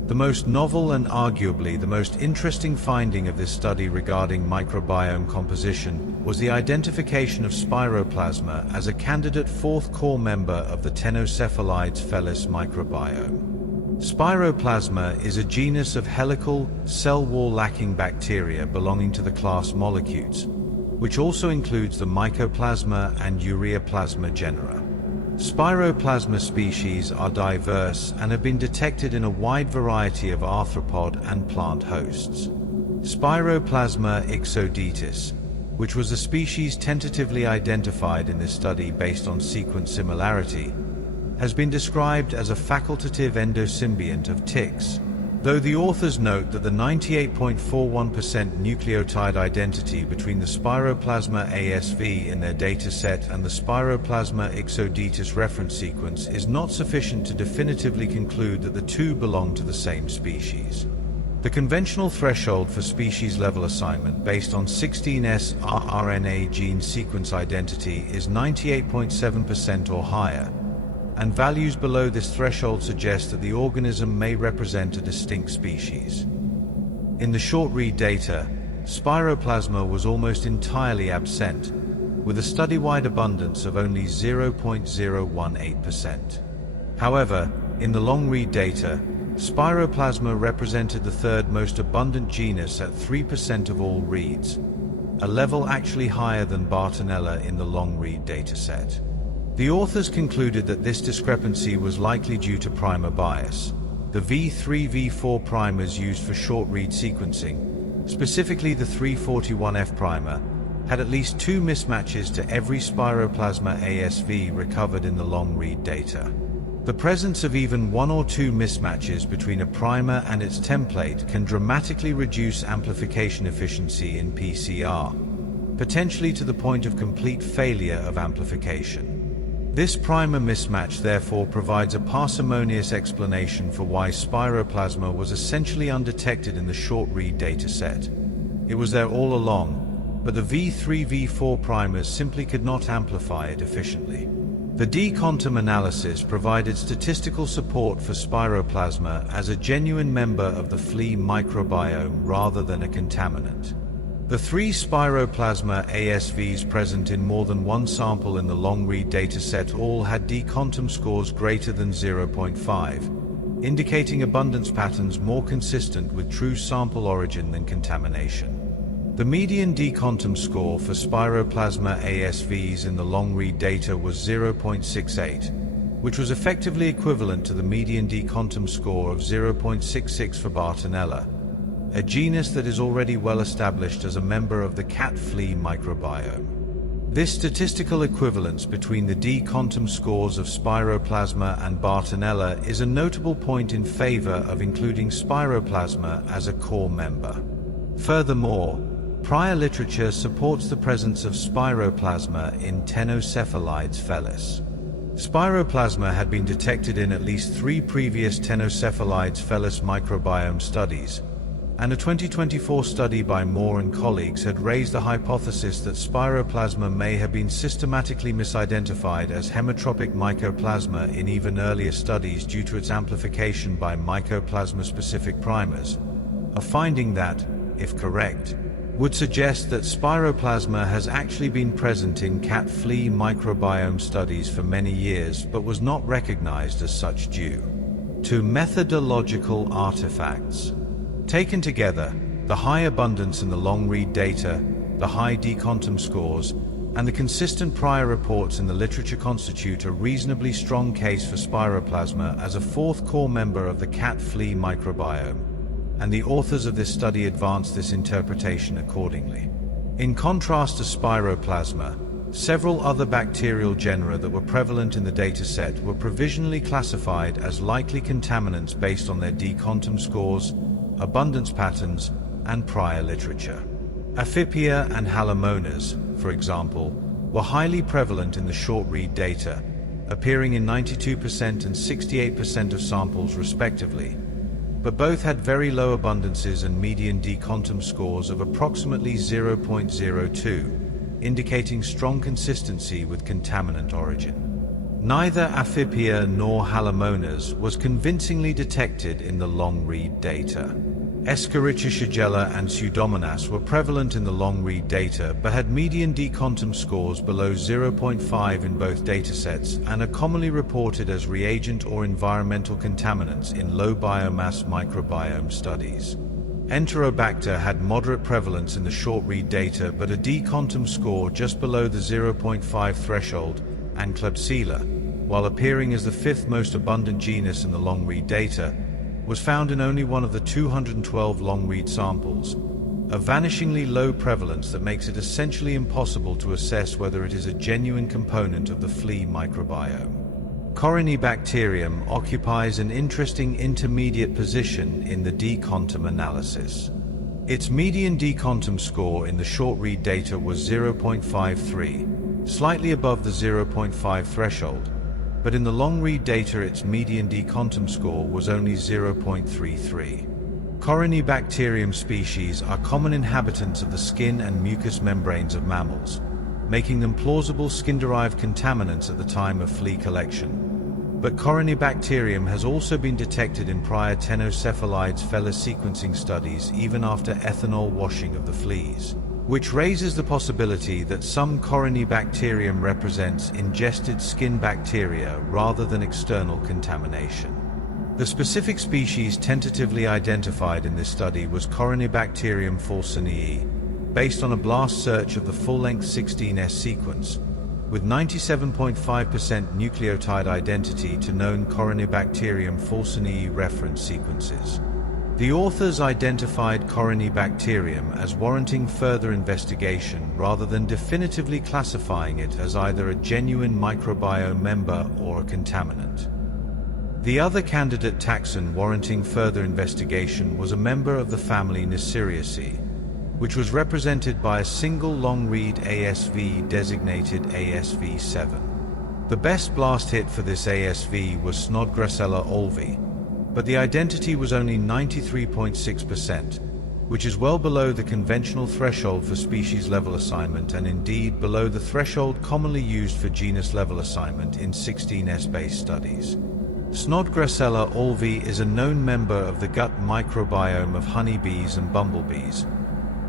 The most novel and arguably the most interesting finding of this study regarding microbiome composition was the identification of Spiroplasma as a candidate fourth core member of the Ctenocephalides felis microbiome. Spiroplasma is a genus of helical, cell wall-lacking bacteria belonging to the class Mollicutes, which also includes the Mycoplasma and Ureaplasma genera. Spiroplasma species are diverse and have been detected in a wide variety of arthropod and plant hosts. Spiroplasma ixodetus, which was a species tentatively identified in this study based on sequence similarity, has been described as a facultative endosymbiont of ticks, though the authors note that the 98.41% nucleotide identity between the Spiroplasma ASV in their dataset and the Spiroplasma ixodetus reference sequence is not sufficient to definitively conclude that the two belong to the same species. The conventional threshold for species-level assignment based on 16S rRNA gene sequence identity is 98.7% or higher, and values below this threshold suggest that the organism may represent a distinct species. In the short-read data, Spiroplasma was almost entirely absent, with a study-wide abundance of only 0.018%. However, in the long-read data, Spiroplasma represented the third most abundant genus at 3% of all reads, a level actually higher than Bartonella in the long-read dataset. The authors concluded that this discrepancy was likely due to primer bias. The V3-V4 primers used for short-read sequencing specifically the 341F primer, had at least 2 mismatches to every Spiroplasma ASV recovered in the long-read data. The presence of even 1 or 2 mismatches between a primer and its template can dramatically reduce amplification efficiency in PCR, potentially to the point of complete failure of amplification. This primer mismatch therefore provides a parsimonious explanation for why Spiroplasma was essentially undetected in the short-read dataset. It was there all along, but the V3-V4 primers simply could not amplify it efficiently. The decontam analysis provided statistical support for Spiroplasma as a genuine member of the flea microbiome rather than a contaminant. The 3 Spiroplasma ASVs present in more than one sample in the long-read dataset all had decontam scores greater than 0.5, indicating abundance patterns more consistent with true sample origin than contamination. The median decontam score for Spiroplasma ASVs in the long-read data was 0.68, which was effectively equivalent to the median decontam score of 0.66 for Bartonella, a genus that is already well established as a member of the cat flea microbiome. This statistical equivalence between the decontam scores of Spiroplasma and Bartonella is a notable point in favor of including Spiroplasma as a core member. Furthermore, prior literature supports the presence of Spiroplasma in Ctenocephalides felis. Spiroplasma had been detected in at least 3 previous Ctenocephalides felis microbiome studies, and a 2024 study by Moore and colleagues had raised the hypothesis that Spiroplasma may have been systematically misidentified as hemetropic Mycoplasma in even earlier studies due to its amplification by Mycoplasma-specific primers, a finding that, if correct, would suggest that Spiroplasma has actually been present in cat flea microbiome studies for many years but was not recognized as such due to methodological artifacts. Taken together, the high abundance in the long-read data, the high decontam scores, and the consistent prior reports in the literature constitute a reasonably strong case for Spiroplasma as a 4th core member of the cat flea microbiome, and the authors of this study advanced this interpretation accordingly. In contrast to Spiroplasma, several other bacterial genera that were prevalent in the dataset were provisionally classified as likely contaminants based on their decontam scores, abundance patterns, and prior literature. Aphipia and Halomonas, for example, were highly prevalent in the short-read data, appearing in 92% and 68% of samples respectively, but both had very low abundances and median decontam scores of approximately 0.02, indicating strong consistency with contaminant origin. Neither Aphipia nor Halomonas was convincingly detected in the long-read data. Escherichia shigella and Pseudomonas were prevalent in the long-read data but had median decontam scores below 0.5 in both datasets and are commonly reported as reagent or environmental contaminants in low biomass microbiome studies. Enterobacter had moderate prevalence in the short-read data but a decontam score just below the 0.5 threshold, and Klebsiella, while appearing as the 5th most abundant genus in the long-read data, was found in only one of the 212 long-read samples, a vanishingly low prevalence that makes it essentially impossible to assess whether it is a genuine component of the flea microbiome. Corynebacterium occupies an interesting intermediate position in the decontam analysis. Its median decontam score in the short-read data was 0.53, slightly above the 0.5 threshold, but in the long-read data its median decontam score was only 0.33. Corynebacterium species are common inhabitants of the skin and mucous membranes of mammals, making them plausible skin-derived contaminants at the time of flea collection. But Corynebacterium has also been detected in prior Ctenocephalides felis sequencing studies even after ethanol washing of the fleas, which raises the possibility that some Corynebacterium represents ingested skin bacteria rather than external contamination. The specific species tentatively identified in this study was Corynebacterium falcinii, based on a blast search of the full-length 16S sequence, with 97.5% nucleotide identity to known Corynebacterium falcinii reference sequences. The authors identified Corynebacterium as warranting further investigation rather than definitively classifying it as either a genuine microbiome member or a contaminant. The other candidate taxon warranting further investigation was a member of the family Neissereaceae, which was represented by a single long-read ASV designated ASV7. The best blast hit for this ASV was Snodgrassella olvi, but the identity was only 93.6%, which is well below the conventional threshold for species-level assignment and indeed below the threshold commonly used for genus-level assignment in 16S-based studies. Snodgrassella olvi is a known member of the gut microbiome of honeybees and bumblebees,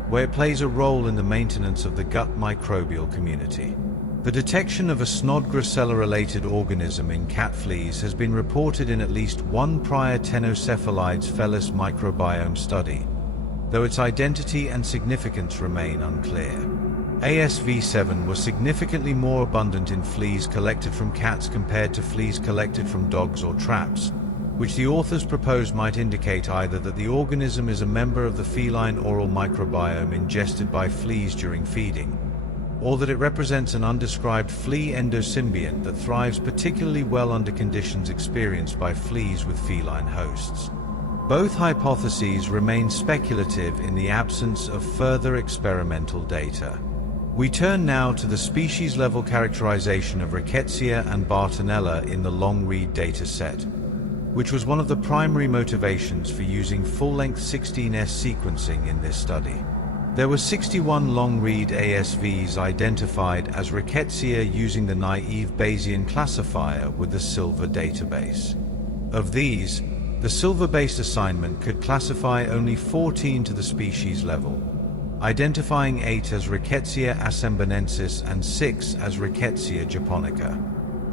where it plays a role in the maintenance of the gut microbial community. The detection of a Snodgrassella-related organism in cat fleas has been reported in at least one prior Ctenocephalides felis microbiome study, though its identity and significance remain unclear. ASV7 was significantly more abundant in fleas collected from cats compared to fleas collected from dogs or traps, which the authors propose might indicate either that the organism is a member of the feline oral microbiome ingested by fleas during feeding, or that it represents an undescribed flea endosymbiont that thrives particularly well under conditions experienced by fleas with feline hosts. Both hypotheses remain speculative in the absence of further experimental data. We turn now to the species-level characterization of Rickettsia and Bartonella in the long-read data set, which was one of the primary motivations for using full-length 16S sequencing in this study. There were 61 long-read ASVs identified as Rickettsia using the naive Bayesian classifier with the Silver database. Of these, the Silver-based assignment could classify only 14 to the species level, identifying 8 as Rickettsia assembonensis and 6 as Rickettsia japonica.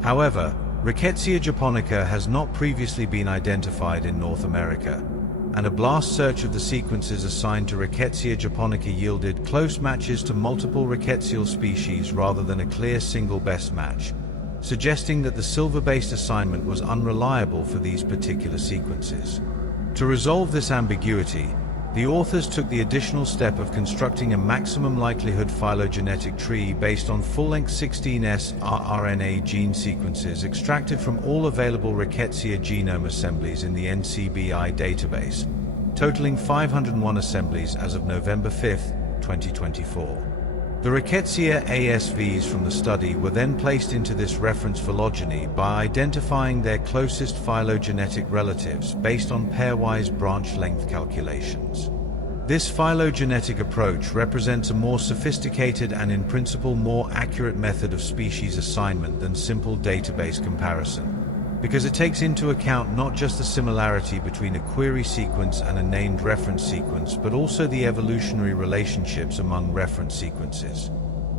However, Rickettsia japonica has not previously been identified in North America, and a blast search of the sequences assigned to Rickettsia japonica yielded close matches to multiple rickettsial species rather than a clear single best match, suggesting that the Silver-based assignment was unreliable for these particular sequences. To resolve this ambiguity, the authors took the additional step of constructing a maximum likelihood phylogenetic tree based on full-length 16S rRNA gene sequences extracted from all available Rickettsia genome assemblies in the NCBI database, totaling 501 assemblies as of November 5, 2024. The Rickettsia ASVs from the study were then placed into this reference phylogeny by identifying their closest phylogenetic relatives based on pairwise branch length calculations. This phylogenetic approach represents a more sophisticated and in principle more accurate method of species assignment than simple database comparison, because it takes into account not just the similarity between a query sequence and a named reference sequence, but also the evolutionary relationships among reference sequences.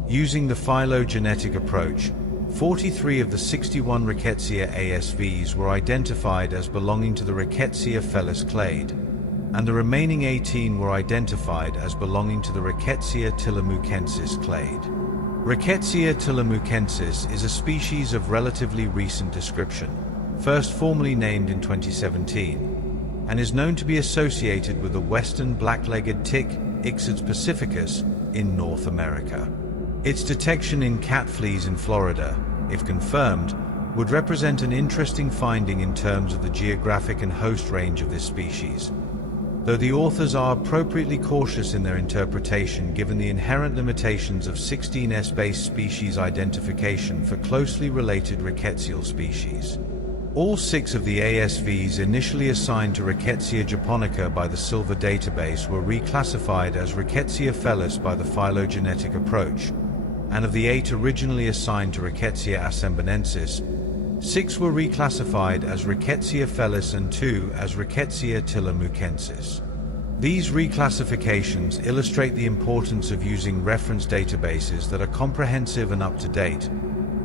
Using the phylogenetic approach, 43 of the 61 Rickettsia ASVs were identified as belonging to the Rickettsia felis clade, and the remaining 18 were identified as belonging to the Rickettsia tillamookensis clade. Rickettsia tillamookensis is a species of relatively recent description, first formally named in 2017, and is known to be associated with the western black-legged tick, Ixodes pacificus, in North America. Its detection in cat fleas in Florida, if confirmed, would represent an interesting finding in terms of the geographic and host range of this species, though the authors are appropriately cautious in their interpretation given the inherent limitations of 16S-based species identification for closely related rickettsial species. All 6 of the ASVs initially assigned to Rickettsia japonica by the Silver database were reclassified as Rickettsia felis by the phylogenetic approach, and of the 8 originally assigned to Rickettsia assembonensis, 6 were reclassified as Rickettsia felis and 2 as Rickettsia tillamookensis. These reclassifications illustrate the importance of using reference databases that are comprehensive and up-to-date,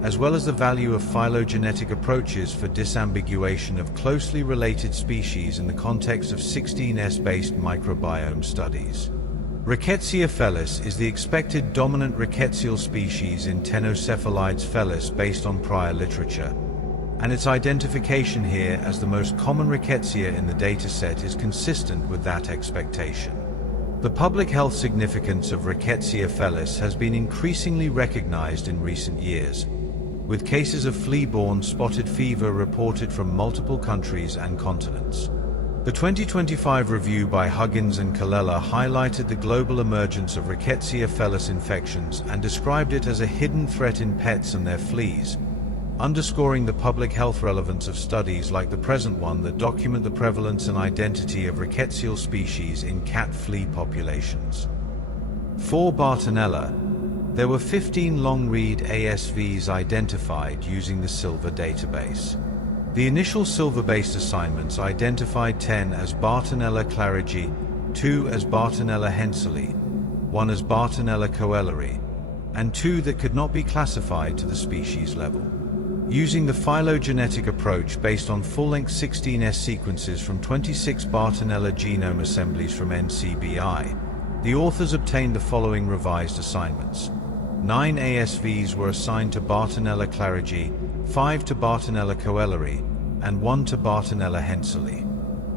as well as the value of phylogenetic approaches for disambiguation of closely related species in the context of 16S-based microbiome studies. Rickettsia felis is the expected dominant rickettsial species in Ctenocephalides felis based on prior literature, and its identification here as the most common rickettsia in the dataset is consistent with that expectation. The public health significance of Rickettsia felis has been increasingly recognized in recent years, with cases of flea-borne spotted fever reported from multiple countries and continents. The 2025 review by Huggins and Colella highlighted the global emergence of Rickettsia felis infections and described it as a hidden threat in pets and their fleas, underscoring the public health relevance of studies like the present one that document the prevalence and identity of rickettsial species in cat flea populations. For Bartonella, there were 15 long-read ASVs identified using the Silver database. The initial Silver-based assignments identified 10 as Bartonella clarigii, 2 as Bartonella henseli, 1 as Bartonella coelleri, and 2 that could not be classified to the species level. Using the phylogenetic approach based on full-length 16S sequences from 26 Bartonella genome assemblies from NCBI, the authors obtained the following revised assignments. 9 ASVs were assigned to Bartonella clarigii, 5 to Bartonella coelleri, and 1 to Bartonella henseli.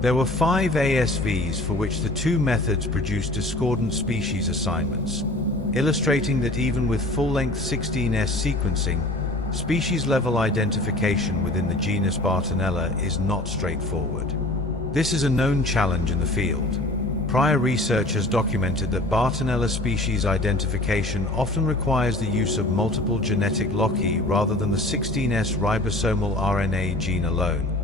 There were 5 ASVs for which the 2 methods produced discordant species assignments, illustrating that even with full-length 16S sequencing, species-level identification within the genus Bartonella is not straightforward. This is a known challenge in the field. Prior research has documented that Bartonella species identification often requires the use of multiple genetic loci rather than the 16S ribosomal RNA gene alone,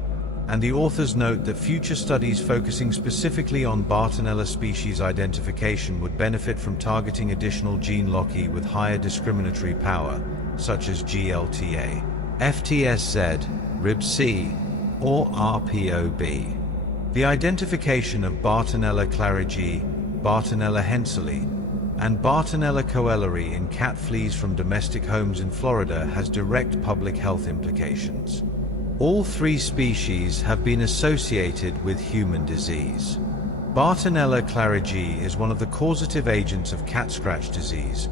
and the authors note that future studies focusing specifically on Bartonella species identification would benefit from targeting additional gene loci with higher discriminatory power, such as GLTA, FTSZ, RibC, or RPOB. The identification of Bartonella clarigii, Bartonella henseli, and Bartonella coelleri in cat fleas from domestic homes in Florida has direct public health implications. All 3 species have been associated with human disease. Bartonella clarigii is one of the causative agents of cat scratch disease,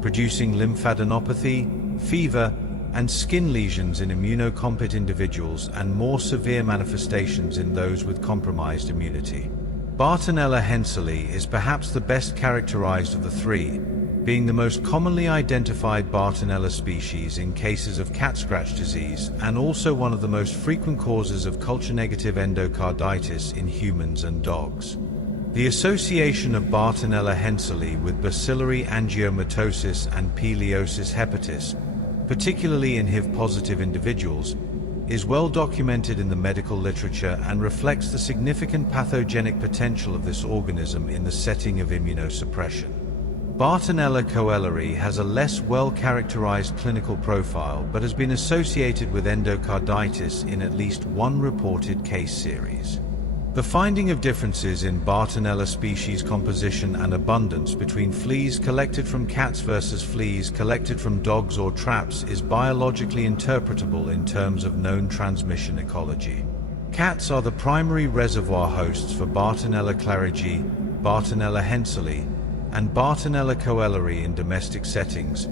producing lymphadenopathy, fever, and skin lesions in immunocompetent individuals and more severe manifestations in those with compromised immunity. Bartonella henseli is perhaps the best characterized of the 3, being the most commonly identified Bartonella species in cases of cat scratch disease and also one of the most frequent causes of culture-negative endocarditis in humans and dogs. The association of Bartonella henseli with bacillary angiomatosis and pileosis hepatis, particularly in HIV-positive individuals, is well documented in the medical literature and reflects the significant pathogenic potential of this organism in the setting of immunosuppression. Bartonella coelleri has a less well-characterized clinical profile but has been associated with endocarditis in at least 1 reported case series. The finding of differences in Bartonella species composition and abundance between fleas collected from cats versus fleas collected from dogs or traps is biologically interpretable in terms of known transmission ecology. Cats are the primary reservoir hosts for Bartonella clarigii, Bartonella henseli, and Bartonella coelleri in domestic settings,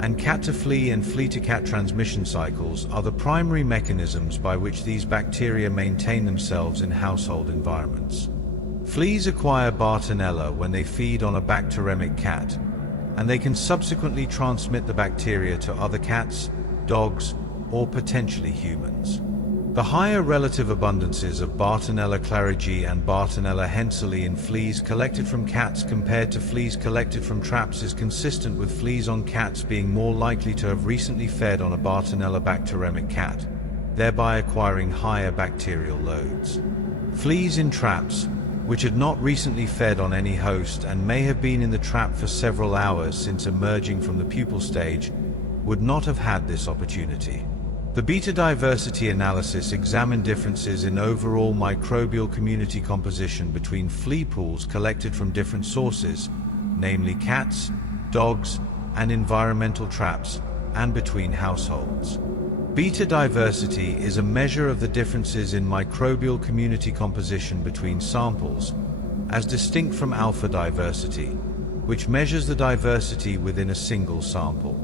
and cat-to-flea and flea-to-cat transmission cycles are the primary mechanisms by which these bacteria maintain themselves in household environments. Fleas acquire Bartonella when they feed on a bacteremic cat, and they can subsequently transmit the bacteria to other cats, dogs, or potentially humans. The higher relative abundances of Bartonella clarigii and Bartonella henseli in fleas collected from cats compared to fleas collected from traps is consistent with fleas on cats being more likely to have recently fed on a Bartonella bacteremic cat, thereby acquiring higher bacterial loads. Fleas in traps, which had not recently fed on any host and may have been in the trap for several hours since emerging from the pupal stage, would not have had this opportunity. The beta diversity analysis examined differences in overall microbial community composition between flea pools collected from different sources, namely cats, dogs, and environmental traps, and between households. Beta diversity is a measure of the differences in microbial community composition between samples, as distinct from alpha diversity, which measures the diversity within a single sample.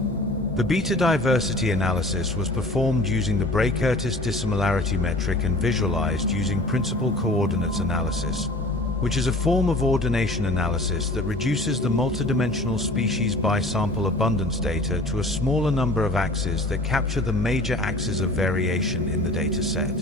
The beta diversity analysis was performed using the Bray-Curtis dissimilarity metric and visualized using principal coordinates analysis, which is a form of ordination analysis that reduces the multidimensional species by sample abundance data to a smaller number of axes that capture the major axes of variation in the data set.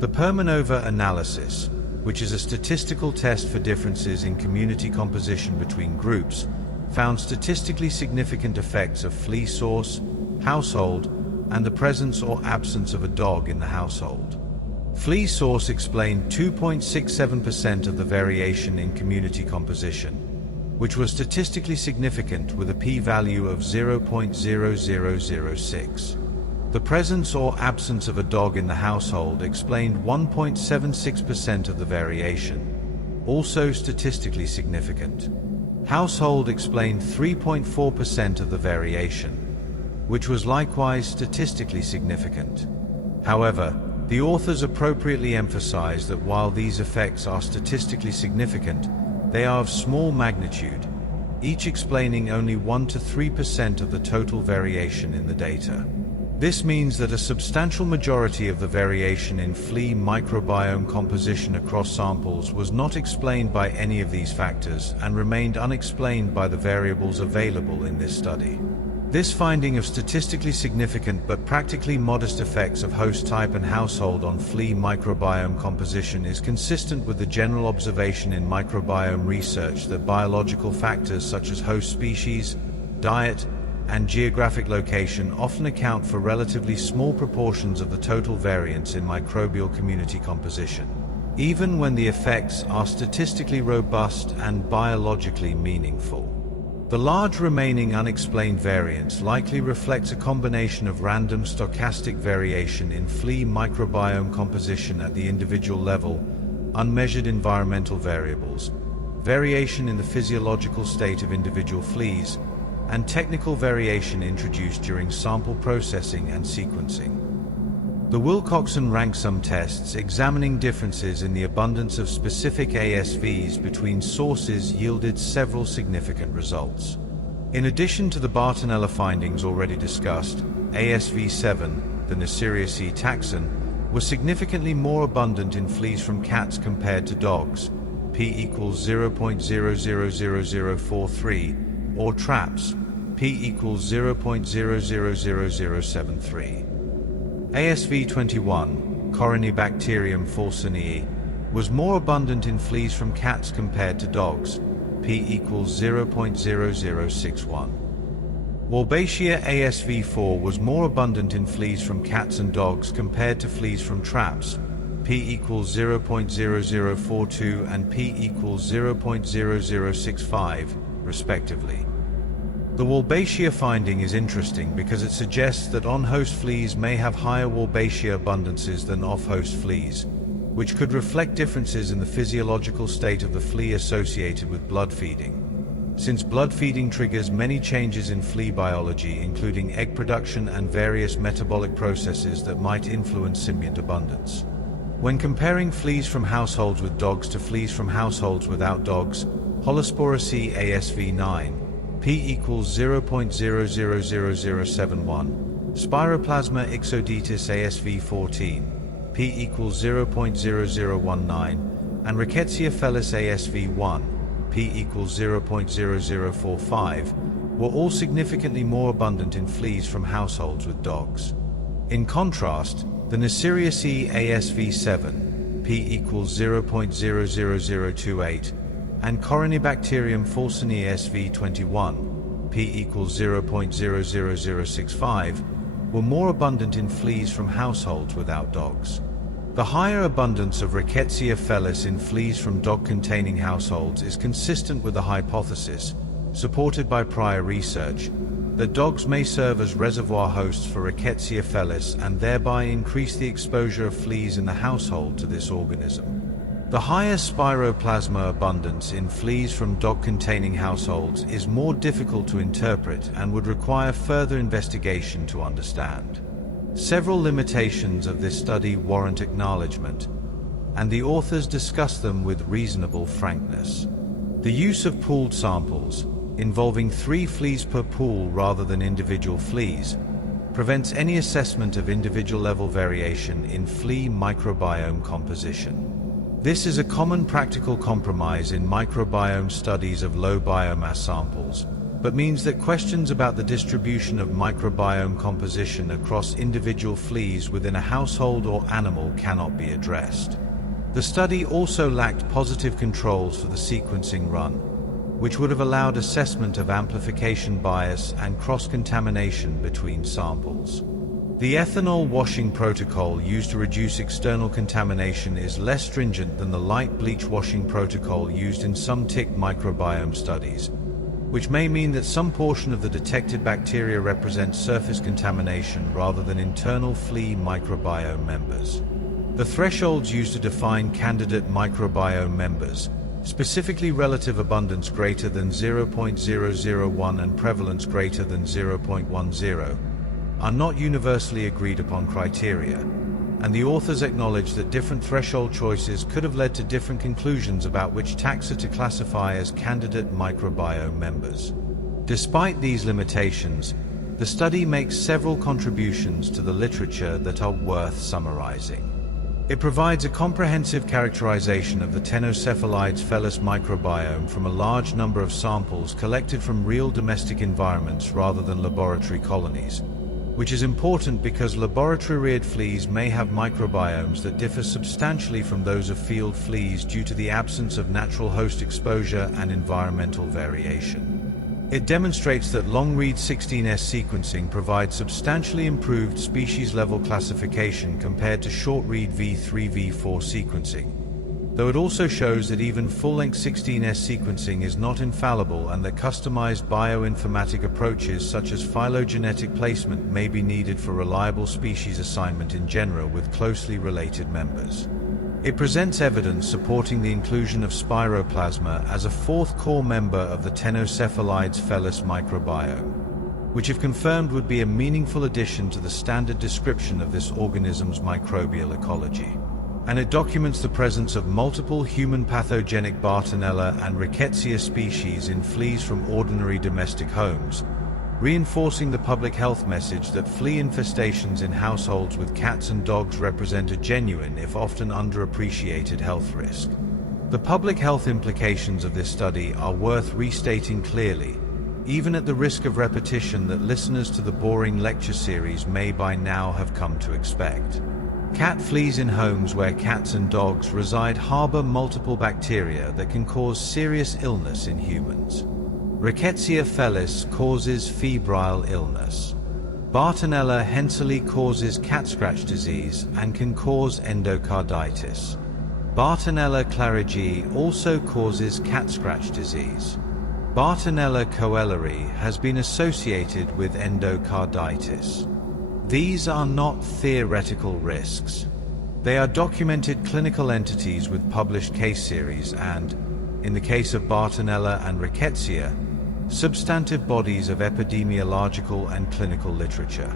The Permanova analysis, which is a statistical test for differences in community composition between groups, found statistically significant effects of flea source, household, and the presence or absence of a dog in the household. Flea source explained 2.67% of the variation in community composition, which was statistically significant with a p-value of 0.0006. The presence or absence of a dog in the household explained 1.76% of the variation, also statistically significant. Household explained 3.4% of the variation, which was likewise statistically significant. However, the authors appropriately emphasize that while these effects are statistically significant, they are of small magnitude, each explaining only 1 to 3% of the total variation in the data. This means that a substantial majority of the variation in flea microbiome composition across samples was not explained by any of these factors and remained unexplained by the variables available in this study. This finding of statistically significant but practically modest effects of host type and household on flea microbiome composition is consistent with the general observation in microbiome research that biological factors such as host species, diet, and geographic location often account for relatively small proportions of the total variance in microbial community composition, even when the effects are statistically robust and biologically meaningful. The large remaining unexplained variance likely reflects a combination of random stochastic variation in flea microbiome composition at the individual level, unmeasured environmental variables, variation in the physiological state of individual fleas, and technical variation introduced during sample processing and sequencing. The Wilcoxon-Ranksum tests examining differences in the abundance of specific ASVs between sources yielded several significant results. In addition to the Bartonella findings already discussed, ASV7, the Neisseria taxon, was significantly more abundant in fleas from cats compared to dogs, p equals 0.000043, or traps, p equals 0.000073. ASV21, Corynebacterium falcineae, was more abundant in fleas from cats compared to dogs, p equals 0.0061. Wolbachia ASV4 was more abundant in fleas from cats and dogs compared to fleas from traps, p equals 0.0042 and p equals 0.0065, respectively. The Wolbachia finding is interesting because it suggests that on-host fleas may have higher Wolbachia abundances than off-host fleas, which could reflect differences in the physiological state of the flea associated with blood feeding. Since blood feeding triggers many changes in flea biology, including egg production and various metabolic processes that might influence symbiont abundance. When comparing fleas from households with dogs to fleas from households without dogs, Holosporosae ASV9, p equals 0.000071, Spiroplasma ixodetis ASV14, p equals 0.0019, and Rickettsia felis ASV1, p equals 0.0045, were all significantly more abundant in fleas from households with dogs. In contrast, the Neisseria ASV7, p equals 0.00028, and Corynebacterium falcineae SV21, p equals 0.00065, were more abundant in fleas from households without dogs. The higher abundance of Rickettsia felis in fleas from dog-containing households is consistent with the hypothesis, supported by prior research, that dogs may serve as reservoir hosts for Rickettsia felis and thereby increase the exposure of fleas in the household to this organism. The higher Spiroplasma abundance in fleas from dog-containing households is more difficult to interpret and would require further investigation to understand. Several limitations of this study warrant acknowledgement, and the authors discuss them with reasonable frankness. The use of pooled samples, involving 3 fleas per pool rather than individual fleas, prevents any assessment of individual level variation in flea microbiome composition. This is a common practical compromise in microbiome studies of low biomass samples, but means that questions about the distribution of microbiome composition across individual fleas within a household or animal cannot be addressed. The study also lacked positive controls for the sequencing run, which would have allowed assessment of amplification bias and cross-contamination between samples. The ethanol washing protocol used to reduce external contamination is less stringent than the light bleach washing protocol used in some tick microbiome studies, which may mean that some portion of the detected bacteria represents surface contamination rather than internal flea microbiome members. The thresholds used to define candidate microbiome members, specifically relative abundance greater than 0.001 and prevalence greater than 0.10, are not universally agreed upon criteria, and the authors acknowledge that different threshold choices could have led to different conclusions about which taxa to classify as candidate microbiome members. Despite these limitations, the study makes several contributions to the literature that are worth summarizing. It provides a comprehensive characterization of the Tenocephalides felis microbiome from a large number of samples collected from real domestic environments rather than laboratory colonies, which is important because laboratory-reared fleas may have microbiomes that differ substantially from those of field fleas due to the absence of natural host exposure and environmental variation. It demonstrates that long-read 16S sequencing provides substantially improved species-level classification compared to short-read V3-V4 sequencing, though it also shows that even full-length 16S sequencing is not infallible and that customized bioinformatic approaches such as phylogenetic placement may be needed for reliable species assignment in genera with closely related members. It presents evidence supporting the inclusion of Spiroplasma as a fourth core member of the Tenocephalides felis microbiome, which if confirmed would be a meaningful addition to the standard description of this organism's microbial ecology. And it documents the presence of multiple human pathogenic Bartonella and Rickettsia species in fleas from ordinary domestic homes, reinforcing the public health message that flea infestations in households with cats and dogs represent a genuine, if often underappreciated, health risk. The public health implications of this study are worth restating clearly, even at the risk of repetition that listeners to the boring lecture series may by now have come to expect. Cat fleas in homes where cats and dogs reside harbor multiple bacteria that can cause serious illness in humans. Rickettsia felis causes febrile illness. Bartonella henselae causes cat scratch disease and can cause endocarditis. Bartonella clarigii also causes cat scratch disease. Bartonella coelleri has been associated with endocarditis. These are not theoretical risks. They are documented clinical entities with published case series and, in the case of Bartonella and Rickettsia, substantive bodies of epidemiological and clinical literature.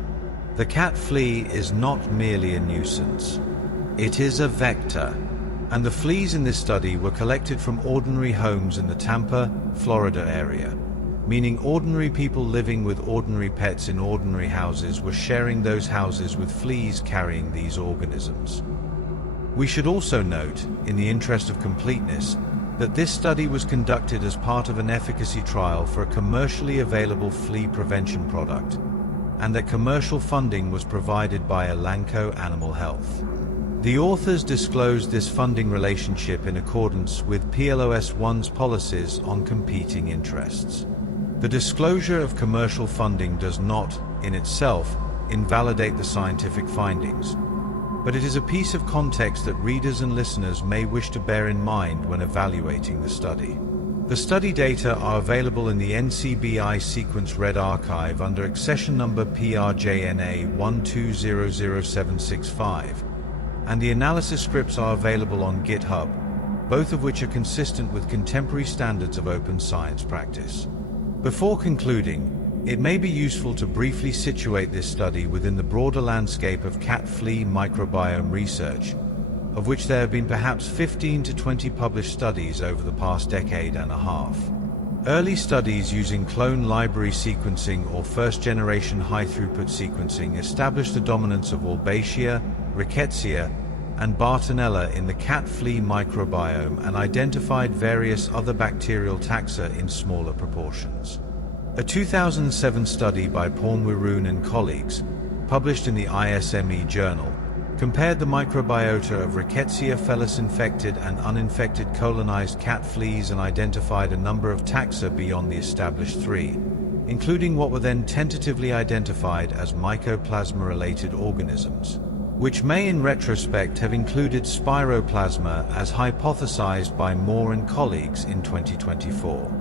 The cat flea is not merely a nuisance. It is a vector, and the fleas in this study were collected from ordinary homes in the Tampa, Florida area, meaning ordinary people living with ordinary pets in ordinary houses were sharing those houses with fleas carrying these organisms. We should also note, in the interest of completeness, that this study was conducted as part of an efficacy trial for a commercially available flea prevention product, and that commercial funding was provided by Elanco Animal Health. The authors disclosed this funding relationship in accordance with PLOS1's policies on competing interests. The disclosure of commercial funding does not, in itself, invalidate the scientific findings, but it is a piece of context that readers and listeners may wish to bear in mind when evaluating the study. The study data are available in the NCBI Sequence Red Archive under accession number PRJNA 1200765, and the analysis scripts are available on GitHub, both of which are consistent with contemporary standards of open science practice. Before concluding, it may be useful to briefly situate this study within the broader landscape of cat flea microbiome research, of which there have been perhaps 15 to 20 published studies over the past decade and a half. Early studies using clone library sequencing or first-generation high-throughput sequencing established the dominance of Wolbachia, Rickettsia, and Bartonella in the cat flea microbiome and identified various other bacterial taxa in smaller proportions. A 2007 study by Pornwiroon and colleagues, published in the ISME journal, compared the microbiota of Rickettsia felis infected and uninfected colonized cat fleas and identified a number of taxa beyond the established three, including what were then tentatively identified as Mycoplasma-related organisms, which may in retrospect have included Spiroplasma as hypothesized by Moore and colleagues in 2024.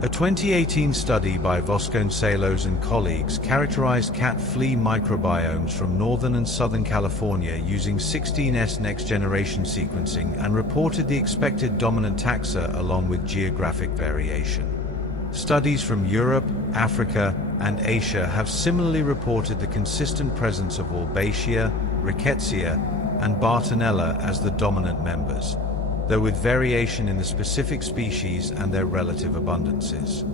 A 2018 study by Vasconcelos and colleagues characterized cat flea microbiomes from northern and southern California using 16S next-generation sequencing and reported the expected dominant taxa along with geographic variation. Studies from Europe, Africa, and Asia have similarly reported the consistent presence of Wolbachia, Rickettsia, and Bartonella as the dominant members, though with variation in the specific species and their relative abundances.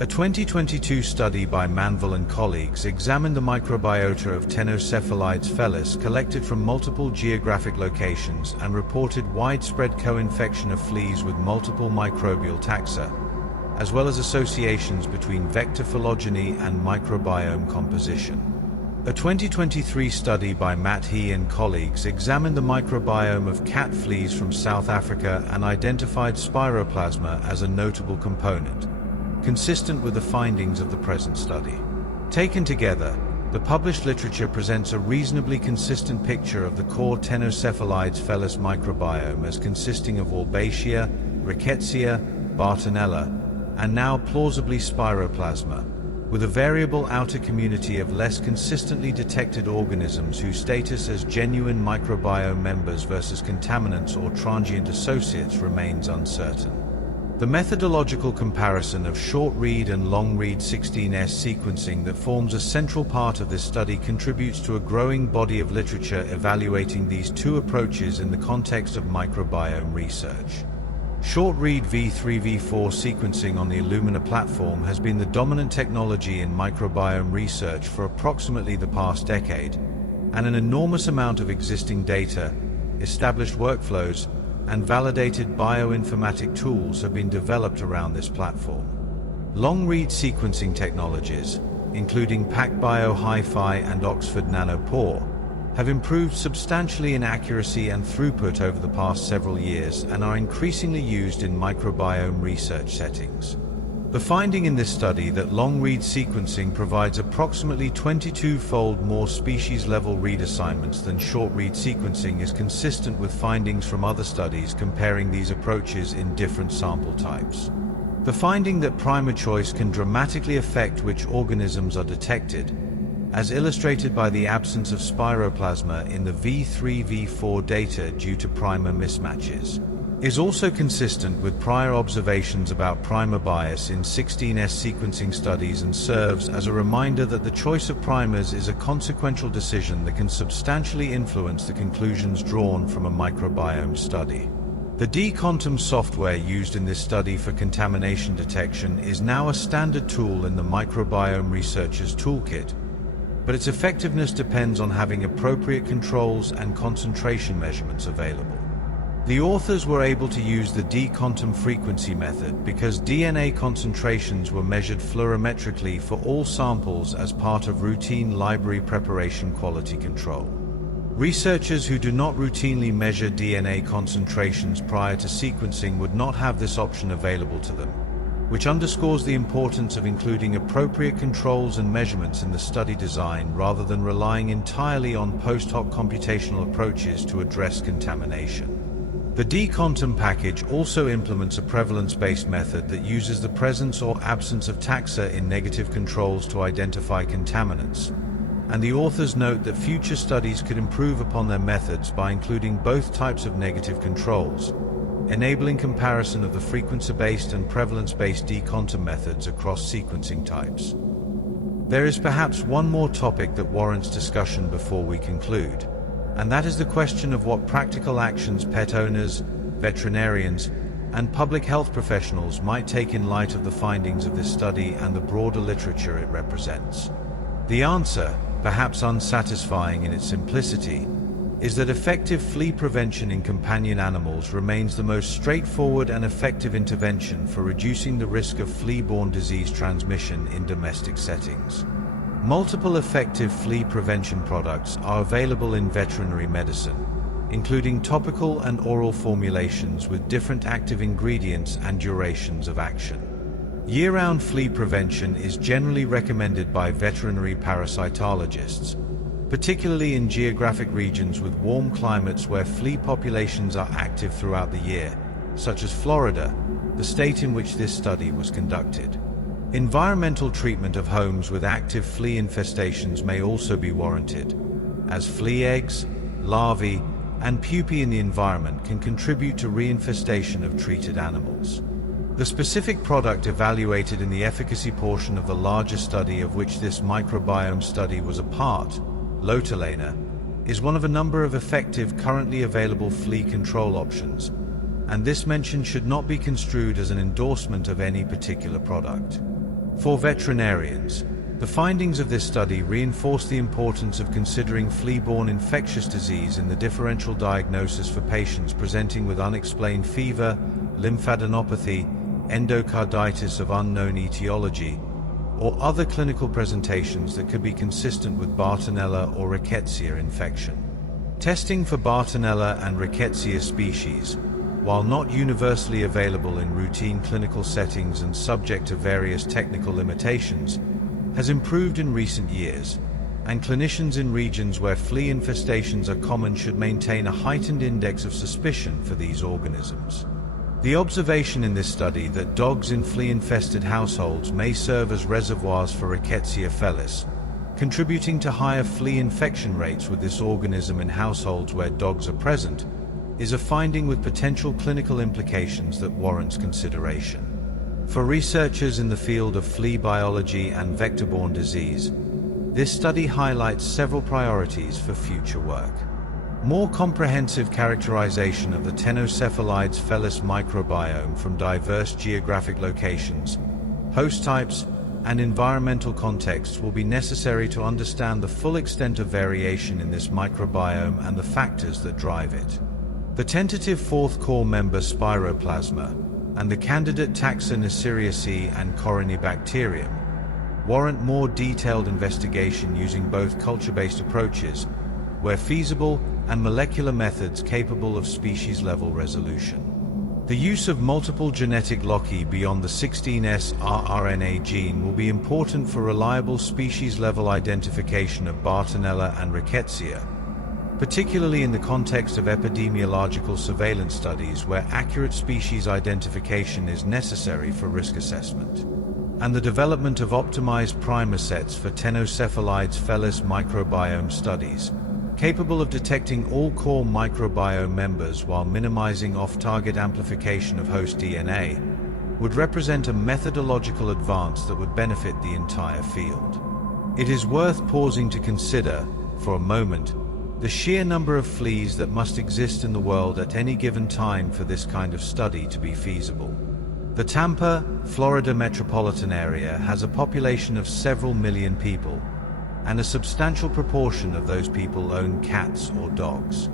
A 2022 study by Manvell and colleagues examined the microbiota of Tenocephalides felis collected from multiple geographic locations and reported widespread co-infection of fleas with multiple microbial taxa, as well as associations between vector phylogeny and microbiome composition. A 2023 study by Matt He and colleagues examined the microbiome of cat fleas from South Africa and identified Spiroplasma as a notable component, consistent with the findings of the present study. Taken together, the published literature presents a reasonably consistent picture of the core Tenocephalides felis microbiome as consisting of Wolbachia, Rickettsia, Bartonella, and now plausibly Spiroplasma, with a variable outer community of less consistently detected organisms whose status as genuine microbiome members versus contaminants or transient associates remains uncertain. The methodological comparison of short-read and long-read 16S sequencing that forms a central part of this study contributes to a growing body of literature evaluating these two approaches in the context of microbiome research. Short-read V3-V4 sequencing on the Illumina platform has been the dominant technology in microbiome research for approximately the past decade, and an enormous amount of existing data, established workflows, and validated bioinformatic tools have been developed around this platform. Long-read sequencing technologies, including PacBio HiFi and Oxford Nanopore, have improved substantially in accuracy and throughput over the past several years and are increasingly used in microbiome research settings. The finding in this study that long-read sequencing provides approximately 22-fold more species-level read assignments than short-read sequencing is consistent with findings from other studies comparing these approaches in different sample types. The finding that primer choice can dramatically affect which organisms are detected, as illustrated by the absence of Spiroplasma in the V3-V4 data due to primer mismatches, is also consistent with prior observations about primer bias in 16S sequencing studies and serves as a reminder that the choice of primers is a consequential decision that can substantially influence the conclusions drawn from a microbiome study. The D-Quantum software used in this study for contamination detection is now a standard tool in the microbiome researcher's toolkit, but its effectiveness depends on having appropriate controls and concentration measurements available. The authors were able to use the D-Quantum frequency method because DNA concentrations were measured fluorometrically for all samples as part of routine library preparation quality control. Researchers who do not routinely measure DNA concentrations prior to sequencing would not have this option available to them, which underscores the importance of including appropriate controls and measurements in the study design rather than relying entirely on post-hoc computational approaches to address contamination. The D-Quantum package also implements a prevalence-based method that uses the presence or absence of taxa in negative controls to identify contaminants, and the authors note that future studies could improve upon their methods by including both types of negative controls, enabling comparison of the frequency-based and prevalence-based D-Quantum methods across sequencing types. There is perhaps one more topic that warrants discussion before we conclude, and that is the question of what practical actions pet owners, veterinarians, and public health professionals might take in light of the findings of this study and the broader literature it represents? The answer, perhaps unsatisfying in its simplicity, is that effective flea prevention in companion animals remains the most straightforward and effective intervention for reducing the risk of flea-borne disease transmission in domestic settings. Multiple effective flea prevention products are available in veterinary medicine, including topical and oral formulations with different active ingredients and durations of action. Year-round flea prevention is generally recommended by veterinary parasitologists, particularly in geographic regions with warm climates where flea populations are active throughout the year, such as Florida, the state in which this study was conducted. Environmental treatment of homes with active flea infestations may also be warranted, as flea eggs, larvae, and pupae in the environment can contribute to reinfestation of treated animals. The specific product evaluated in the efficacy portion of the larger study of which this microbiome study was a part, Lotilena, is one of a number of effective currently available flea control options, and this mention should not be construed as an endorsement of any particular product. For veterinarians, the findings of this study reinforce the importance of considering flea-borne infectious disease in the differential diagnosis for patients presenting with unexplained fever, lymphadenopathy, endocarditis of unknown etiology, or other clinical presentations that could be consistent with Bartonella or Rickettsia infection. Testing for Bartonella and Rickettsia species, while not universally available in routine clinical settings and subject to various technical limitations, has improved in recent years, and clinicians in regions where flea infestations are common should maintain a heightened index of suspicion for these organisms. The observation in this study that dogs in flea-infested households may serve as reservoirs for Rickettsia felis, contributing to higher flea infection rates with this organism in households where dogs are present, is a finding with potential clinical implications that warrants consideration. For researchers in the field of flea biology and vector-borne disease, this study highlights several priorities for future work. More comprehensive characterization of the Tenocephalides felis microbiome from diverse geographic locations, host types, and environmental contexts will be necessary to understand the full extent of variation in this microbiome and the factors that drive it. The tentative fourth core member Spiroplasma and the candidate taxa Neisseria and Corynebacterium warrant more detailed investigation using both culture-based approaches, where feasible, and molecular methods capable of species-level resolution. The use of multiple genetic loci beyond the 16S rRNA gene will be important for reliable species-level identification of Bartonella and Rickettsia, particularly in the context of epidemiological surveillance studies where accurate species identification is necessary for risk assessment, and the development of optimized primer sets for Tenocephalides felis microbiome studies, capable of detecting all core microbiome members while minimizing off-target amplification of host DNA, would represent a methodological advance that would benefit the entire field. It is worth pausing to consider, for a moment, the sheer number of fleas that must exist in the world at any given time for this kind of study to be feasible. The Tampa, Florida metropolitan area has a population of several million people, and a substantial proportion of those people own cats or dogs.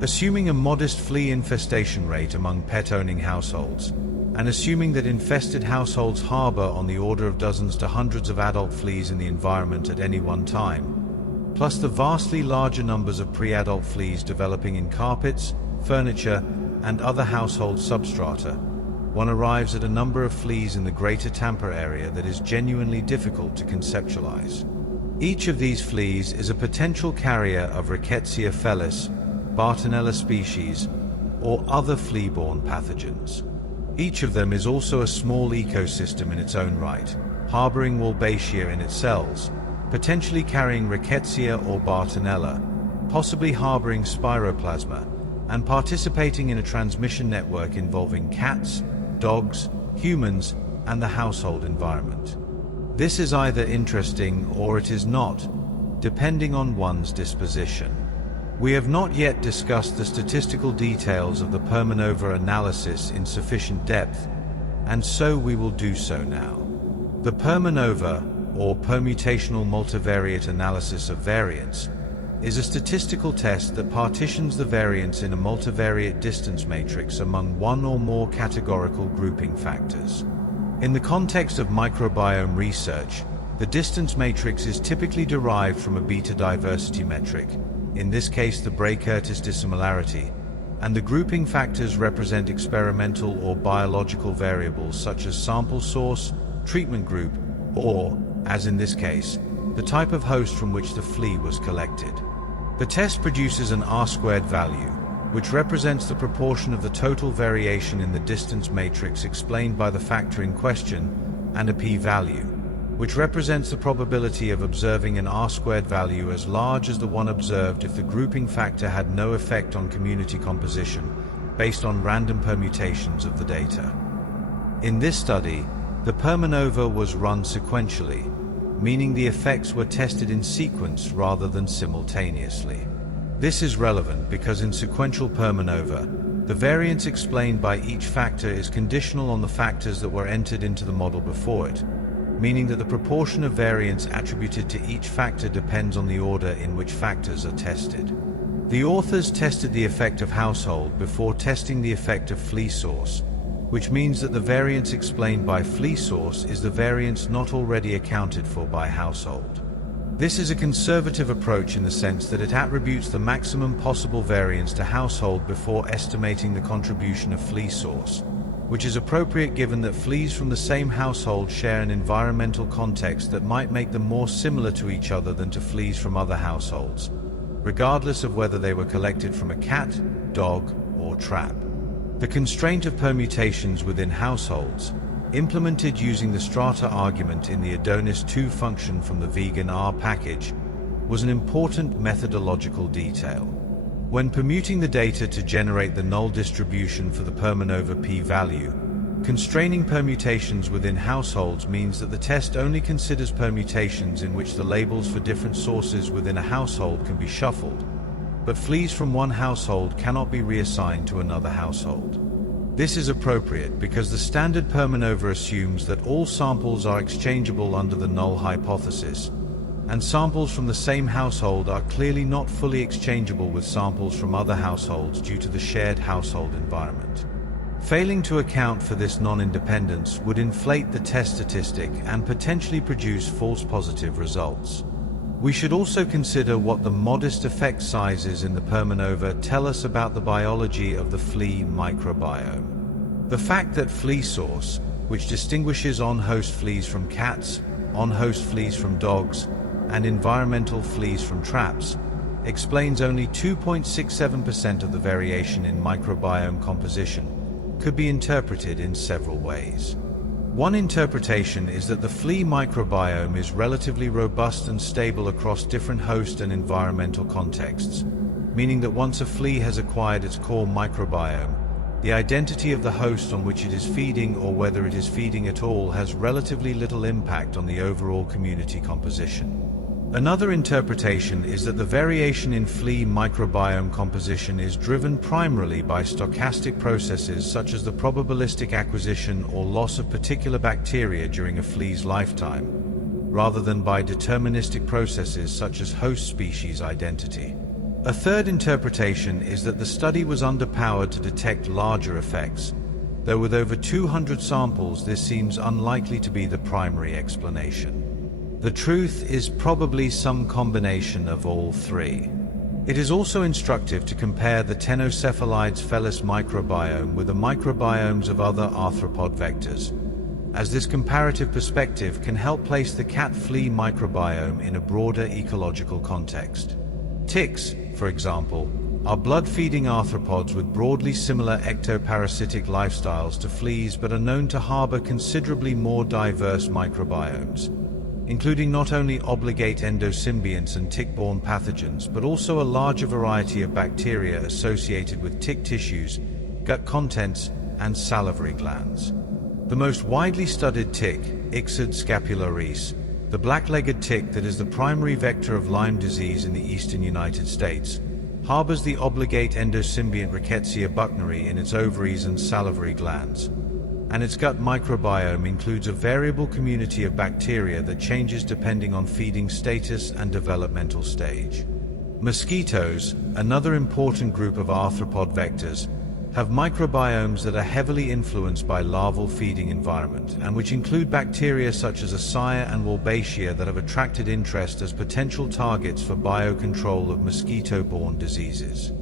Assuming a modest flea infestation rate among pet-owning households, and assuming that infested households harbor on the order of dozens to hundreds of adult fleas in the environment at any one time, plus the vastly larger numbers of pre-adult fleas developing in carpets, furniture, and other household substrata, one arrives at a number of fleas in the greater Tampa area that is genuinely difficult to conceptualize. Each of these fleas is a potential carrier of Rickettsia felis, Bartonella species, or other flea-borne pathogens. Each of them is also a small ecosystem in its own right, harboring Wolbachia in its cells, potentially carrying Rickettsia or Bartonella, possibly harboring Spiroplasma, and participating in a transmission network involving cats, dogs, humans, and the household environment. This is either interesting or it is not, depending on one's disposition. We have not yet discussed the statistical details of the Permanova analysis in sufficient depth, and so we will do so now. The Permanova, or permutational multivariate analysis of variance, is a statistical test that partitions the variance in a multivariate distance matrix among one or more categorical grouping factors. In the context of microbiome research, the distance matrix is typically derived from a beta diversity metric, in this case the Bray-Curtis dissimilarity, and the grouping factors represent experimental or biological variables such as sample source, treatment group, or, as in this case, the type of host from which the flea was collected. The test produces an R-squared value, which represents the proportion of the total variation in the distance matrix explained by the factor in question, and a p-value, which represents the probability of observing an R-squared value as large as the one observed if the grouping factor had no effect on community composition, based on random permutations of the data. In this study, the Permanova was run sequentially, meaning the effects were tested in sequence rather than simultaneously. This is relevant because in sequential Permanova, the variance explained by each factor is conditional on the factors that were entered into the model before it, meaning that the proportion of variance attributed to each factor depends on the order in which factors are tested. The authors tested the effect of household before testing the effect of flea source, which means that the variance explained by flea source is the variance not already accounted for by household. This is a conservative approach in the sense that it attributes the maximum possible variance to household before estimating the contribution of flea source, which is appropriate given that fleas from the same household share an environmental context that might make them more similar to each other than to fleas from other households, regardless of whether they were collected from a cat, dog, or trap. The constraint of permutations within households, implemented using the strata argument in the Adonis-2 function from the vegan R package, was an important methodological detail. When permuting the data to generate the null distribution for the Permanova p-value, constraining permutations within households means that the test only considers permutations in which the labels for different sources within a household can be shuffled, but fleas from one household cannot be reassigned to another household. This is appropriate because the standard Permanova assumes that all samples are exchangeable under the null hypothesis, and samples from the same household are clearly not fully exchangeable with samples from other households due to the shared household environment. Failing to account for this non-independence would inflate the test statistic and potentially produce false positive results. We should also consider what the modest effect sizes in the Permanova tell us about the biology of the flea microbiome. The fact that flea source, which distinguishes on-host fleas from cats, on-host fleas from dogs, and environmental fleas from traps, explains only 2.67% of the variation in microbiome composition, could be interpreted in several ways. One interpretation is that the flea microbiome is relatively robust and stable across different host and environmental contexts, meaning that once a flea has acquired its core microbiome, the identity of the host on which it is feeding or whether it is feeding at all has relatively little impact on the overall community composition. Another interpretation is that the variation in flea microbiome composition is driven primarily by stochastic processes such as the probabilistic acquisition or loss of particular bacteria during a flea's lifetime, rather than by deterministic processes such as host species identity. A third interpretation is that the study was underpowered to detect larger effects, though with over 200 samples this seems unlikely to be the primary explanation. The truth is probably some combination of all three. It is also instructive to compare the Ctenocephalids felis microbiome with the microbiomes of other arthropod vectors, as this comparative perspective can help place the cat flea microbiome in a broader ecological context. Ticks, for example, are blood-feeding arthropods with broadly similar ectoparasitic lifestyles to fleas but are known to harbor considerably more diverse microbiomes, including not only obligate endosymbionts and tick-borne pathogens, but also a larger variety of bacteria associated with tick tissues, gut contents, and salivary glands. The most widely studied tick, Ixodes scapularis, the black-legged tick that is the primary vector of Lyme disease in the eastern United States, harbors the obligate endosymbiont Rickettsia buchneri in its ovaries and salivary glands, and its gut microbiome includes a variable community of bacteria that changes depending on feeding status and developmental stage. Mosquitoes, another important group of arthropod vectors, have microbiomes that are heavily influenced by larval feeding environment, and which include bacteria such as Asaya and Wolbachia that have attracted interest as potential targets for biocontrol of mosquito-borne diseases.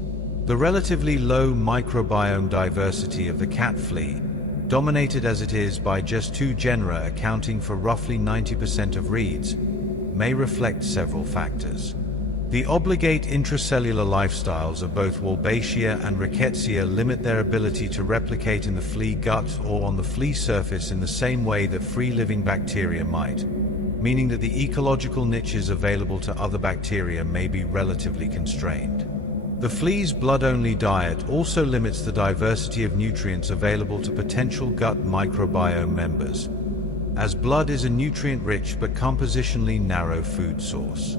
The relatively low microbiome diversity of the cat flea, dominated as it is by just 2 genera accounting for roughly 90% of reads, may reflect several factors. The obligate intracellular lifestyles of both Wolbachia and Rickettsia limit their ability to replicate in the flea gut or on the flea surface in the same way that free-living bacteria might, meaning that the ecological niches available to other bacteria may be relatively constrained. The flea's blood-only diet also limits the diversity of nutrients available to potential gut microbiome members, as blood is a nutrient-rich but compositionally narrow food source.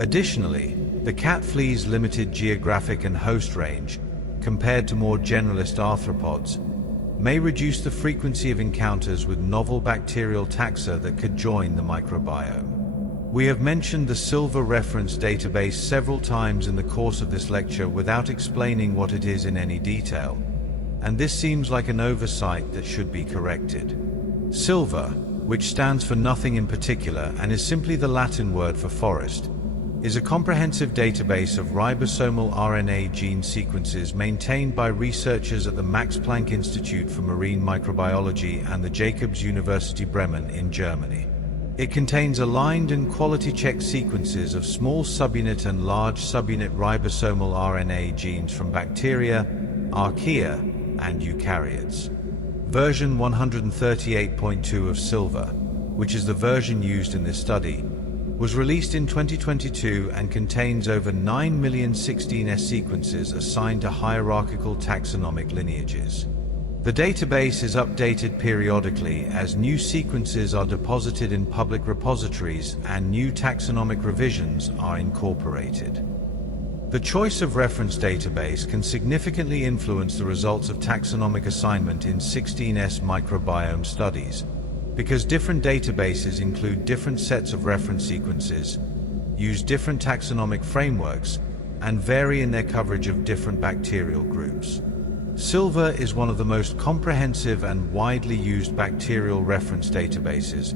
Additionally, the cat flea's limited geographic and host range, compared to more generalist arthropods, may reduce the frequency of encounters with novel bacterial taxa that could join the microbiome. We have mentioned the Silver reference database several times in the course of this lecture without explaining what it is in any detail, and this seems like an oversight that should be corrected. Silver, which stands for nothing in particular and is simply the Latin word for forest, is a comprehensive database of ribosomal RNA gene sequences maintained by researchers at the Max Planck Institute for Marine Microbiology and the Jacobs University Bremen in Germany. It contains aligned and quality-checked sequences of small subunit and large subunit ribosomal RNA genes from bacteria, archaea, and eukaryotes. Version 138.2 of Silver, which is the version used in this study, was released in 2022 and contains over 9 million 16S sequences assigned to hierarchical taxonomic lineages. The database is updated periodically as new sequences are deposited in public repositories and new taxonomic revisions are incorporated. The choice of reference database can significantly influence the results of taxonomic assignment in 16S microbiome studies, because different databases include different sets of reference sequences, use different taxonomic frameworks, and vary in their coverage of different bacterial groups. Silver is one of the most comprehensive and widely used bacterial reference databases,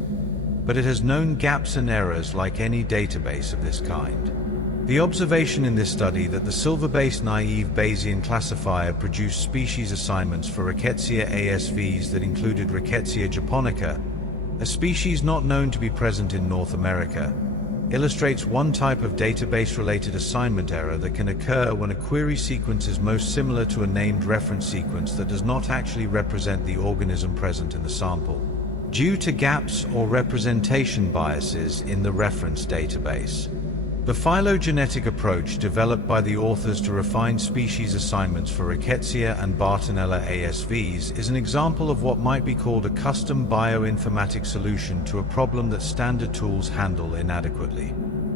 but it has known gaps and errors like any database of this kind. The observation in this study that the silver-based naive Bayesian classifier produced species assignments for Rickettsia ASVs that included Rickettsia japonica, a species not known to be present in North America, illustrates one type of database-related assignment error that can occur when a query sequence is most similar to a named reference sequence that does not actually represent the organism present in the sample, due to gaps or representation biases in the reference database. The phylogenetic approach developed by the authors to refine species assignments for Rickettsia and Bartonella ASVs is an example of what might be called a custom bioinformatic solution to a problem that standard tools handle inadequately.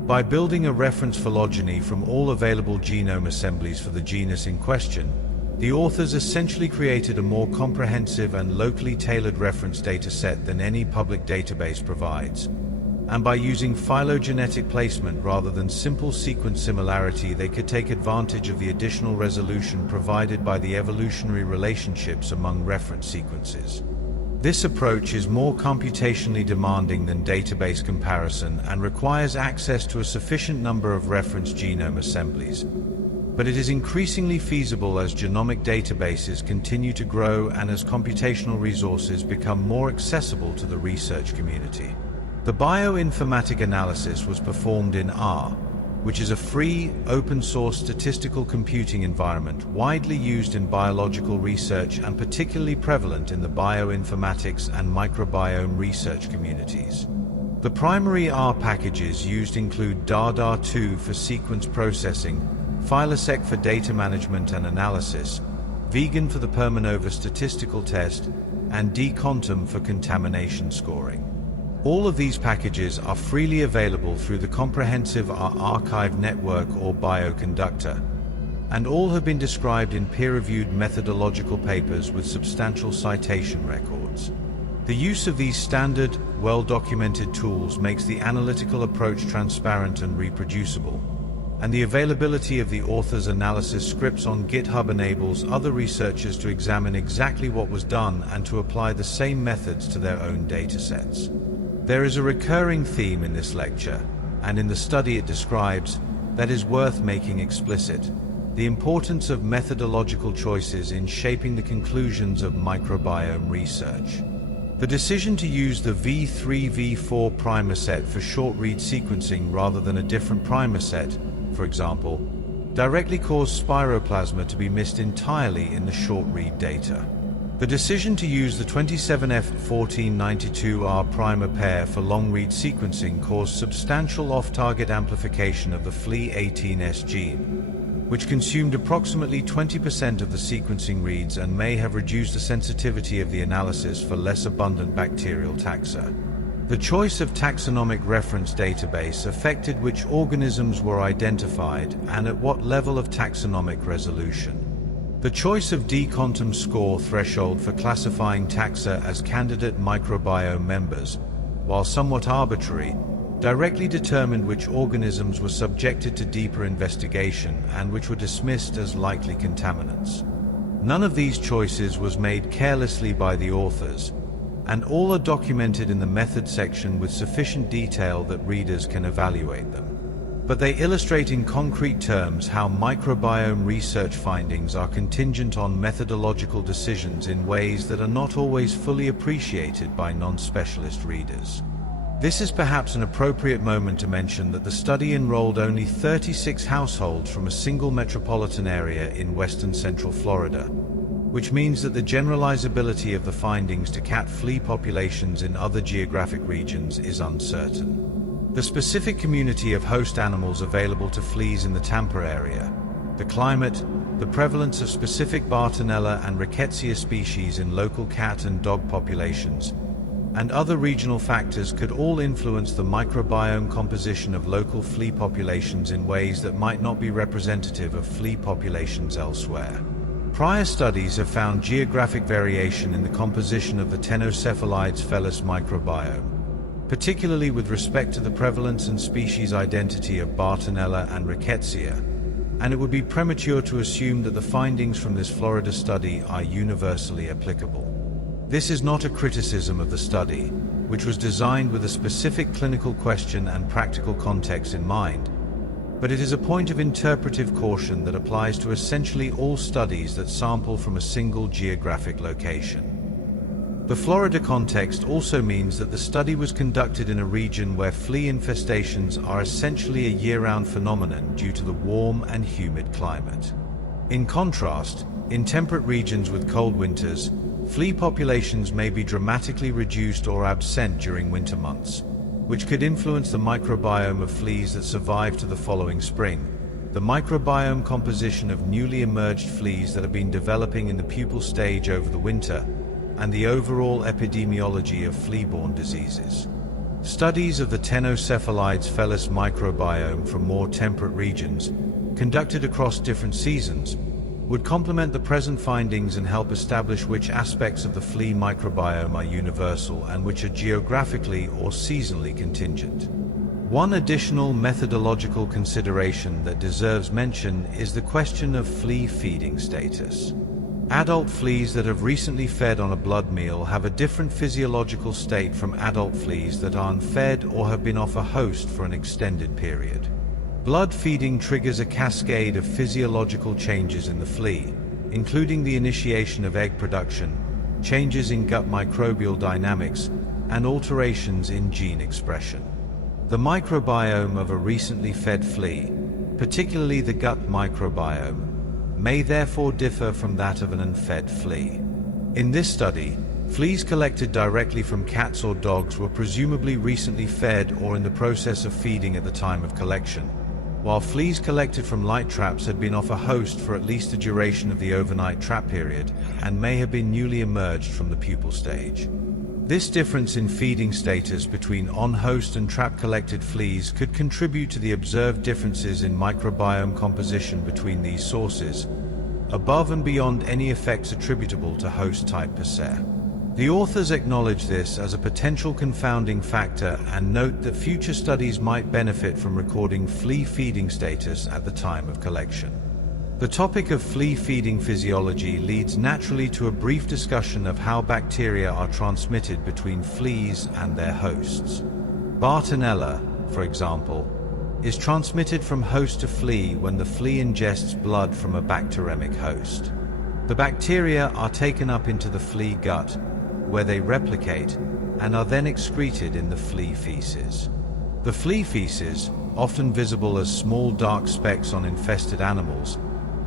By building a reference phylogeny from all available genome assemblies for the genus in question, the authors essentially created a more comprehensive and locally tailored reference data set than any public database provides. And by using phylogenetic placement rather than simple sequence similarity, they could take advantage of the additional resolution provided by the evolutionary relationships among reference sequences. This approach is more computationally demanding than database comparison and requires access to a sufficient number of reference genome assemblies. But it is increasingly feasible as genomic databases continue to grow and as computational resources become more accessible to the research community. The bioinformatic analysis was performed in R, which is a free, open-source statistical computing environment widely used in biological research and particularly prevalent in the bioinformatics and microbiome research communities. The primary R packages used include DAR-DAR2 for sequence processing, Filosec for data management and analysis, Vegan for the Permanova statistical test, and dQuantum for contamination scoring. All of these packages are freely available through the comprehensive R archive network or bioconductor, and all have been described in peer-reviewed methodological papers with substantial citation records. The use of these standard, well-documented tools makes the analytical approach transparent and reproducible, and the availability of the author's analysis scripts on GitHub enables other researchers to examine exactly what was done and to apply the same methods to their own datasets. There is a recurring theme in this lecture, and in the study it describes, that is worth making explicit: the importance of methodological choices in shaping the conclusions of microbiome research. The decision to use the V3-V4 primer set for short-read sequencing rather than a different primer set, for example, directly caused Spiroplasma to be missed entirely in the short-read data. The decision to use the 27F1492R primer pair for long-read sequencing caused substantial off-target amplification of the flea-18S gene, which consumed approximately 20% of the sequencing reads and may have reduced the sensitivity of the analysis for less abundant bacterial taxa. The choice of taxonomic reference database affected which organisms were identified and at what level of taxonomic resolution. The choice of D-quantum score threshold for classifying taxa as candidate microbiome members, while somewhat arbitrary, directly determined which organisms were subjected to deeper investigation and which were dismissed as likely contaminants. None of these choices was made carelessly by the authors, and all are documented in the method section with sufficient detail that readers can evaluate them. But they illustrate in concrete terms how microbiome research findings are contingent on methodological decisions in ways that are not always fully appreciated by non-specialist readers. This is perhaps an appropriate moment to mention that the study enrolled only 36 households from a single metropolitan area in western central Florida, which means that the generalizability of the findings to cat flea populations in other geographic regions is uncertain. The specific community of host animals available to fleas in the Tampa area, the climate, the prevalence of specific Bartonella and Rickettsia species in local cat and dog populations, and other regional factors could all influence the microbiome composition of local flea populations in ways that might not be representative of flea populations elsewhere. Prior studies have found geographic variation in the composition of the Ctenocephalides felis microbiome, particularly with respect to the prevalence and species identity of Bartonella and Rickettsia, and it would be premature to assume that the findings from this Florida study are universally applicable. This is not a criticism of the study, which was designed with a specific clinical question and practical context in mind, but it is a point of interpretive caution that applies to essentially all studies that sample from a single geographic location. The Florida context also means that the study was conducted in a region where flea infestations are essentially a year-round phenomenon due to the warm and humid climate. In contrast, in temperate regions with cold winters, flea populations may be dramatically reduced or absent during winter months, which could influence the microbiome of fleas that survive to the following spring, the microbiome composition of newly emerged fleas that have been developing in the pupal stage over the winter, and the overall epidemiology of flea-borne diseases. Studies of the Ctenocephalides felis microbiome from more temperate regions, conducted across different seasons, would complement the present findings and help establish which aspects of the flea microbiome are universal and which are geographically or seasonally contingent. One additional methodological consideration that deserves mention is the question of flea feeding status. Adult fleas that have recently fed on a blood meal have a different physiological state from adult fleas that are unfed or have been off a host for an extended period. Blood feeding triggers a cascade of physiological changes in the flea, including the initiation of egg production, changes in gut microbial dynamics, and alterations in gene expression. The microbiome of a recently fed flea, particularly the gut microbiome, may therefore differ from that of an unfed flea. In this study, fleas collected directly from cats or dogs were presumably recently fed or in the process of feeding at the time of collection, while fleas collected from light traps had been off a host for at least the duration of the overnight trap period and may have been newly emerged from the pupal stage. This difference in feeding status between on-host and trap-collected fleas could contribute to the observed differences in microbiome composition between these sources, above and beyond any effects attributable to host type per se. The authors acknowledge this as a potential confounding factor and note that future studies might benefit from recording flea feeding status at the time of collection. The topic of flea feeding physiology leads naturally to a brief discussion of how bacteria are transmitted between fleas and their hosts. Bartonella, for example, is transmitted from host to flea when the flea ingests blood from a bacteremic host. The bacteria are taken up into the flea gut, where they replicate and are then excreted in the flea feces. The flea feces, often visible as small dark specks on infested animals,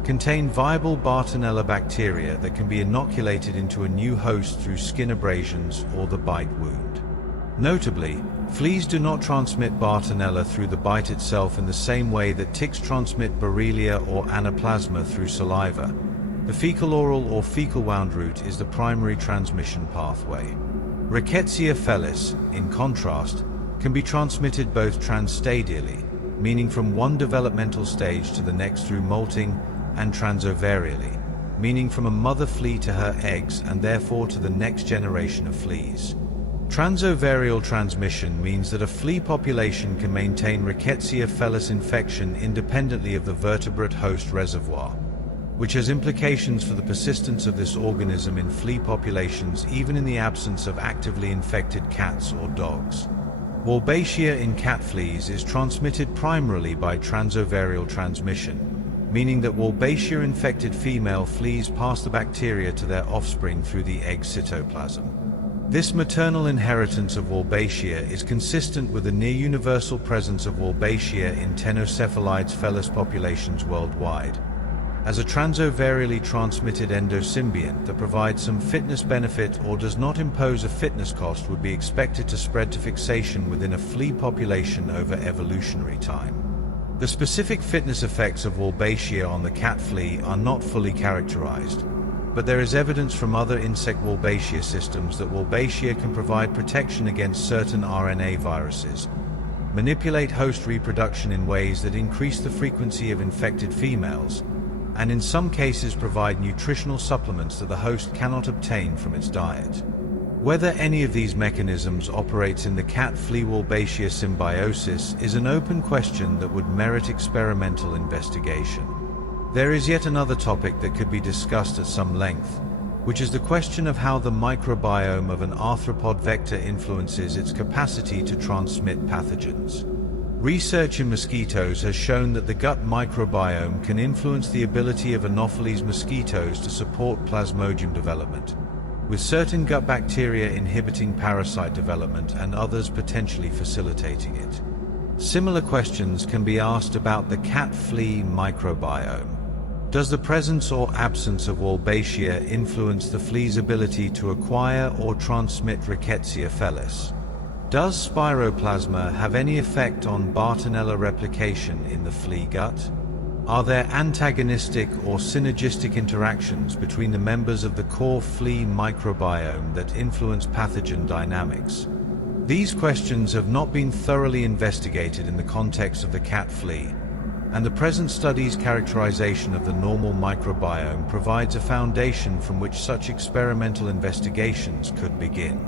contain viable Bartonella bacteria that can be inoculated into a new host through skin abrasions or the bite wound. Notably, fleas do not transmit Bartonella through the bite itself in the same way that ticks transmit Borrelia or Anaplasma through saliva. The fecal-oral or fecal-wound route is the primary transmission pathway. Rickettsia felis, in contrast, can be transmitted both transstadially, meaning from one developmental stage to the next through molting, and transovarially, meaning from a mother flea to her eggs and therefore to the next generation of fleas. Transovarial transmission means that a flea population can maintain Rickettsia felis infection independently of the vertebrate host reservoir, which has implications for the persistence of this organism in flea populations even in the absence of actively infected cats or dogs. Wolbachia in cat fleas is transmitted primarily by transovarial transmission, meaning that Wolbachia-infected female fleas pass the bacteria to their offspring through the egg cytoplasm. This maternal inheritance of Wolbachia is consistent with the near-universal presence of Wolbachia in Ctenocephalids felis populations worldwide. As a transovarially transmitted endosymbiont that provides some fitness benefit or does not impose a fitness cost would be expected to spread to fixation within a flea population over evolutionary time. The specific fitness effects of Wolbachia on the cat flea are not fully characterized, but there is evidence from other insect Wolbachia systems that Wolbachia can provide protection against certain RNA viruses, manipulate host reproduction in ways that increase the frequency of infected females, and in some cases provide nutritional supplements that the host cannot obtain from its diet. Whether any of these mechanisms operates in the cat-flea Wolbachia symbiosis is an open question that would merit experimental investigation. There is yet another topic that could be discussed at some length, which is the question of how the microbiome of an arthropod vector influences its capacity to transmit pathogens. Research in mosquitoes has shown that the gut microbiome can influence the ability of Anopheles mosquitoes to support Plasmodium development, with certain gut bacteria inhibiting parasite development and others potentially facilitating it. Similar questions can be asked about the cat-flea microbiome. Does the presence or absence of Wolbachia influence the flea's ability to acquire or transmit Rickettsia felis? Does Spiroplasma have any effect on Bartonella replication in the flea gut? Are there antagonistic or synergistic interactions between the members of the core flea microbiome that influence pathogen dynamics? These questions have not been thoroughly investigated in the context of the cat flea, and the present study's characterization of the normal microbiome provides a foundation from which such experimental investigations could begin.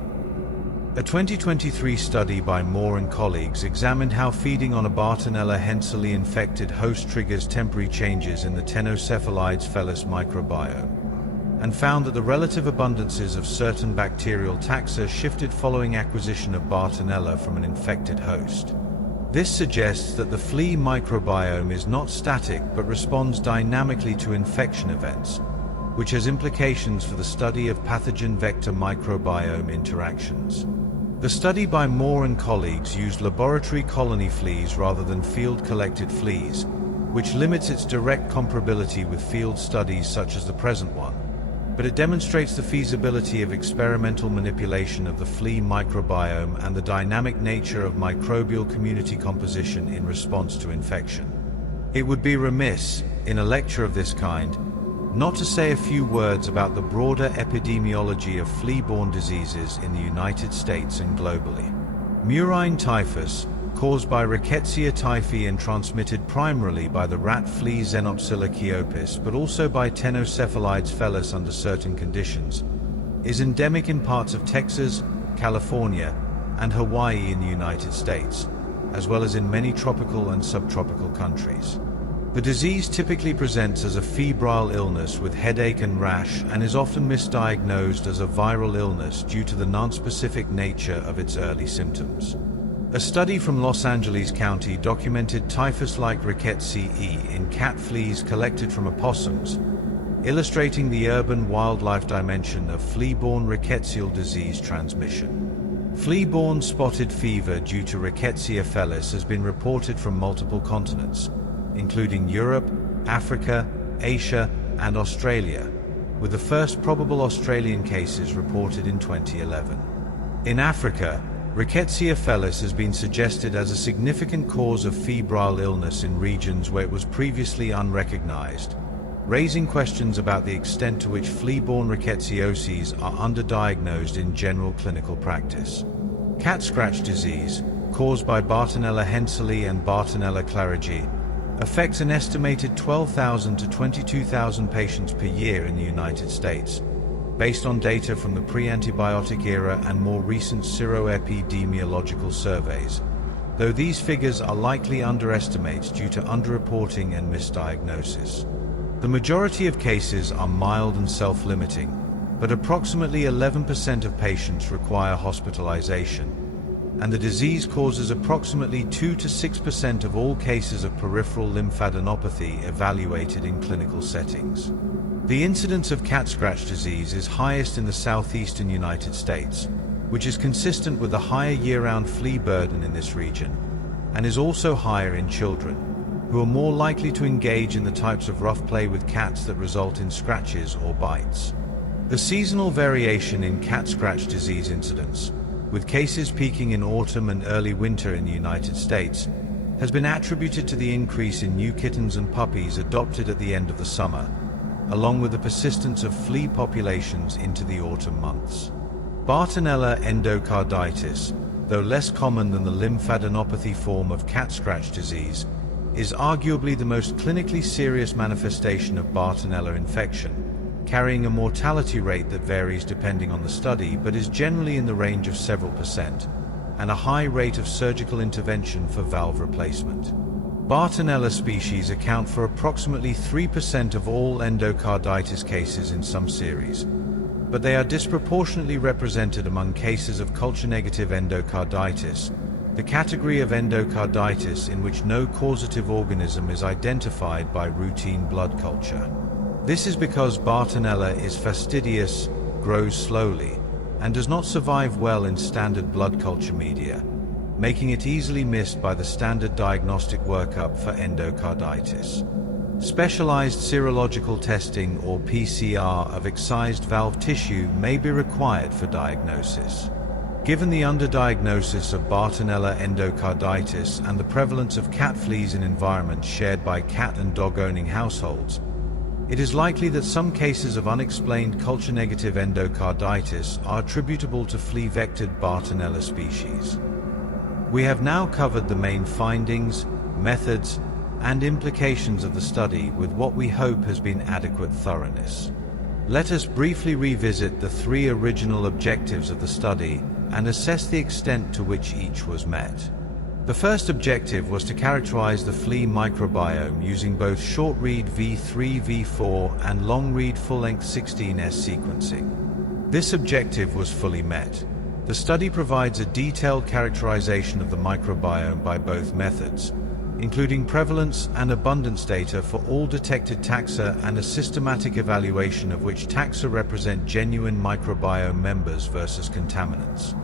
A 2023 study by Moore and colleagues examined how feeding on a Bartonella henselae infected host triggers temporary changes in the Ctenocephalids felis microbiome, and found that the relative abundances of certain bacterial taxa shifted following acquisition of Bartonella from an infected host. This suggests that the flea microbiome is not static but responds dynamically to infection events, which has implications for the study of pathogen-vector microbiome interactions. The study by Moore and colleagues used laboratory colony fleas rather than field-collected fleas, which limits its direct comparability with field studies such as the present one, but it demonstrates the feasibility of experimental manipulation of the flea microbiome and the dynamic nature of microbial community composition in response to infection. It would be remiss, in a lecture of this kind, not to say a few words about the broader epidemiology of flea-borne diseases in the United States and globally. Murine typhus, caused by Rickettsia typhi and transmitted primarily by the rat flea Xenopsilla chiopis but also by Tenocephalides felis under certain conditions, is endemic in parts of Texas, California, and Hawaii in the United States, as well as in many tropical and subtropical countries. The disease typically presents as a febrile illness with headache and rash and is often misdiagnosed as a viral illness due to the nonspecific nature of its early symptoms. A study from Los Angeles County documented typhus-like Rickettsia in cat fleas collected from opossums, illustrating the urban wildlife dimension of flea-borne rickettsial disease transmission. Flea-borne spotted fever due to Rickettsia felis has been reported from multiple continents, including Europe, Africa, Asia, and Australia, with the first probable Australian cases reported in 2011. In Africa, Rickettsia felis has been suggested as a significant cause of febrile illness in regions where it was previously unrecognized, raising questions about the extent to which flea-borne rickettsiosis are underdiagnosed in general clinical practice. Cat scratch disease, caused by Bartonella henselae and Bartonella clarigii, affects an estimated 12,000 to 22,000 patients per year in the United States, based on data from the pre-antibiotic era and more recent seroepidemiological surveys, though these figures are likely underestimates due to underreporting and misdiagnosis. The majority of cases are mild and self-limiting, but approximately 11% of patients require hospitalization, and the disease causes approximately 2 to 6% of all cases of peripheral lymphadenopathy evaluated in clinical settings. The incidence of cat scratch disease is highest in the southeastern United States, which is consistent with the higher year-round flea burden in this region, and is also higher in children, who are more likely to engage in the types of rough play with cats that result in scratches or bites. The seasonal variation in cat scratch disease incidence, with cases peaking in autumn and early winter in the United States, has been attributed to the increase in new kittens and puppies adopted at the end of the summer, along with the persistence of flea populations into the autumn months. Bartonella endocarditis, though less common than the lymphadenopathy form of cat scratch disease, is arguably the most clinically serious manifestation of Bartonella infection, carrying a mortality rate that varies depending on the study but is generally in the range of several percent, and a high rate of surgical intervention for valve replacement. Bartonella species account for approximately 3% of all endocarditis cases in some series, but they are disproportionately represented among cases of culture-negative endocarditis, the category of endocarditis in which no causative organism is identified by routine blood culture. This is because Bartonella is fastidious, grows slowly, and does not survive well in standard blood culture media, making it easily missed by the standard diagnostic workup for endocarditis. Specialized serological testing, or PCR, of excised valve tissue may be required for diagnosis. Given the underdiagnosis of Bartonella endocarditis and the prevalence of cat fleas in environments shared by cat and dog-owning households, it is likely that some cases of unexplained culture-negative endocarditis are attributable to flea-vectored Bartonella species. We have now covered the main findings, methods, and implications of the study with what we hope has been adequate thoroughness. Let us briefly revisit the three original objectives of the study and assess the extent to which each was met. The first objective was to characterize the flea microbiome using both short-read V3, V4 and long-read full-length 16S sequencing. This objective was fully met. The study provides a detailed characterization of the microbiome by both methods, including prevalence and abundance data for all detected taxa and a systematic evaluation of which taxa represent genuine microbiome members versus contaminants.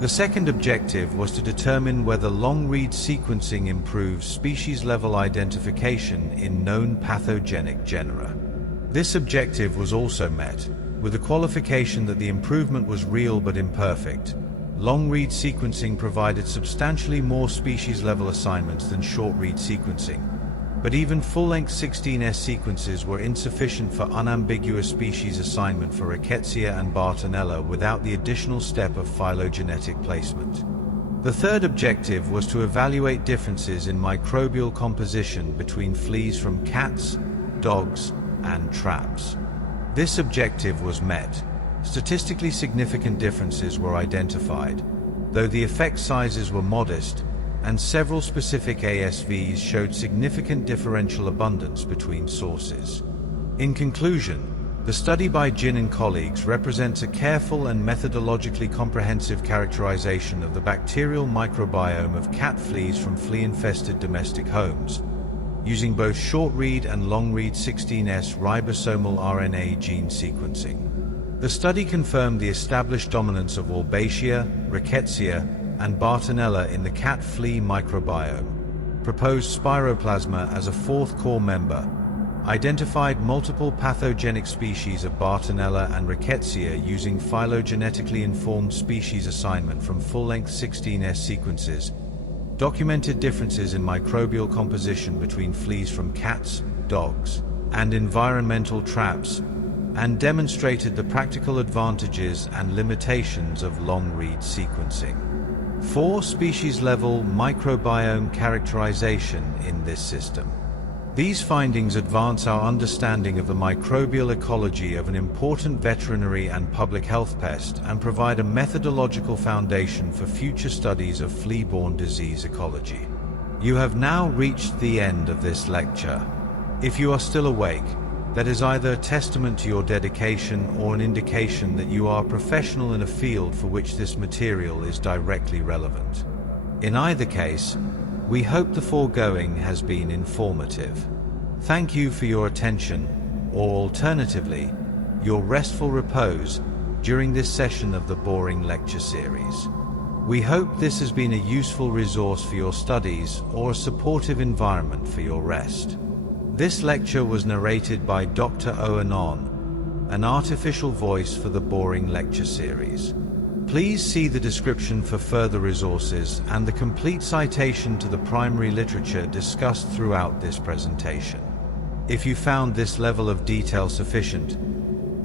The second objective was to determine whether long-read sequencing improves species-level identification in known pathogenic genera. This objective was also met, with the qualification that the improvement was real but imperfect. Long-read sequencing provided substantially more species-level assignments than short-read sequencing, but even full-length 16S sequences were insufficient for unambiguous species assignment for Rickettsia and Bartonella without the additional step of phylogenetic placement. The third objective was to evaluate differences in microbial composition between fleas from cats, dogs, and traps. This objective was met. Statistically significant differences were identified, though the effect sizes were modest, and several specific ASVs showed significant differential abundance between sources. In conclusion, the study by Jin and colleagues represents a careful and methodologically comprehensive characterization of the bacterial microbiome of cat fleas from flea-infested domestic homes, using both short-read and long-read 16S ribosomal RNA gene sequencing. The study confirmed the established dominance of Wolbachia, Rickettsia, and Bartonella in the cat flea microbiome, proposed Spiroplasma as a fourth core member, identified multiple pathogenic species of Bartonella and Rickettsia using phylogenetically informed species assignment from full-length 16S sequences, documented differences in microbial composition between fleas from cats, dogs, and environmental traps, and demonstrated the practical advantages and limitations of long-read sequencing. 4 species-level microbiome characterization in this system. These findings advance our understanding of the microbial ecology of an important veterinary and public health pest and provide a methodological foundation for future studies of flea-borne disease ecology. You have now reached the end of this lecture. If you are still awake, that is either a testament to your dedication or an indication that you are a professional in a field for which this material is directly relevant. In either case, we hope the foregoing has been informative. Thank you for your attention, or alternatively, your restful repose, during this session of the Boring Lecture Series. We hope this has been a useful resource for your studies or a supportive environment for your rest. This lecture was narrated by Dr. Owen On, an artificial voice for the Boring Lecture Series. Please see the description for further resources and the complete citation to the primary literature discussed throughout this presentation. If you found this level of detail sufficient,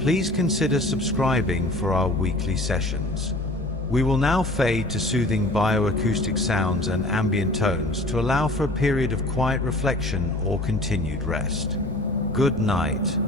please consider subscribing for our weekly sessions. We will now fade to soothing bioacoustic sounds and ambient tones to allow for a period of quiet reflection or continued rest. Good night.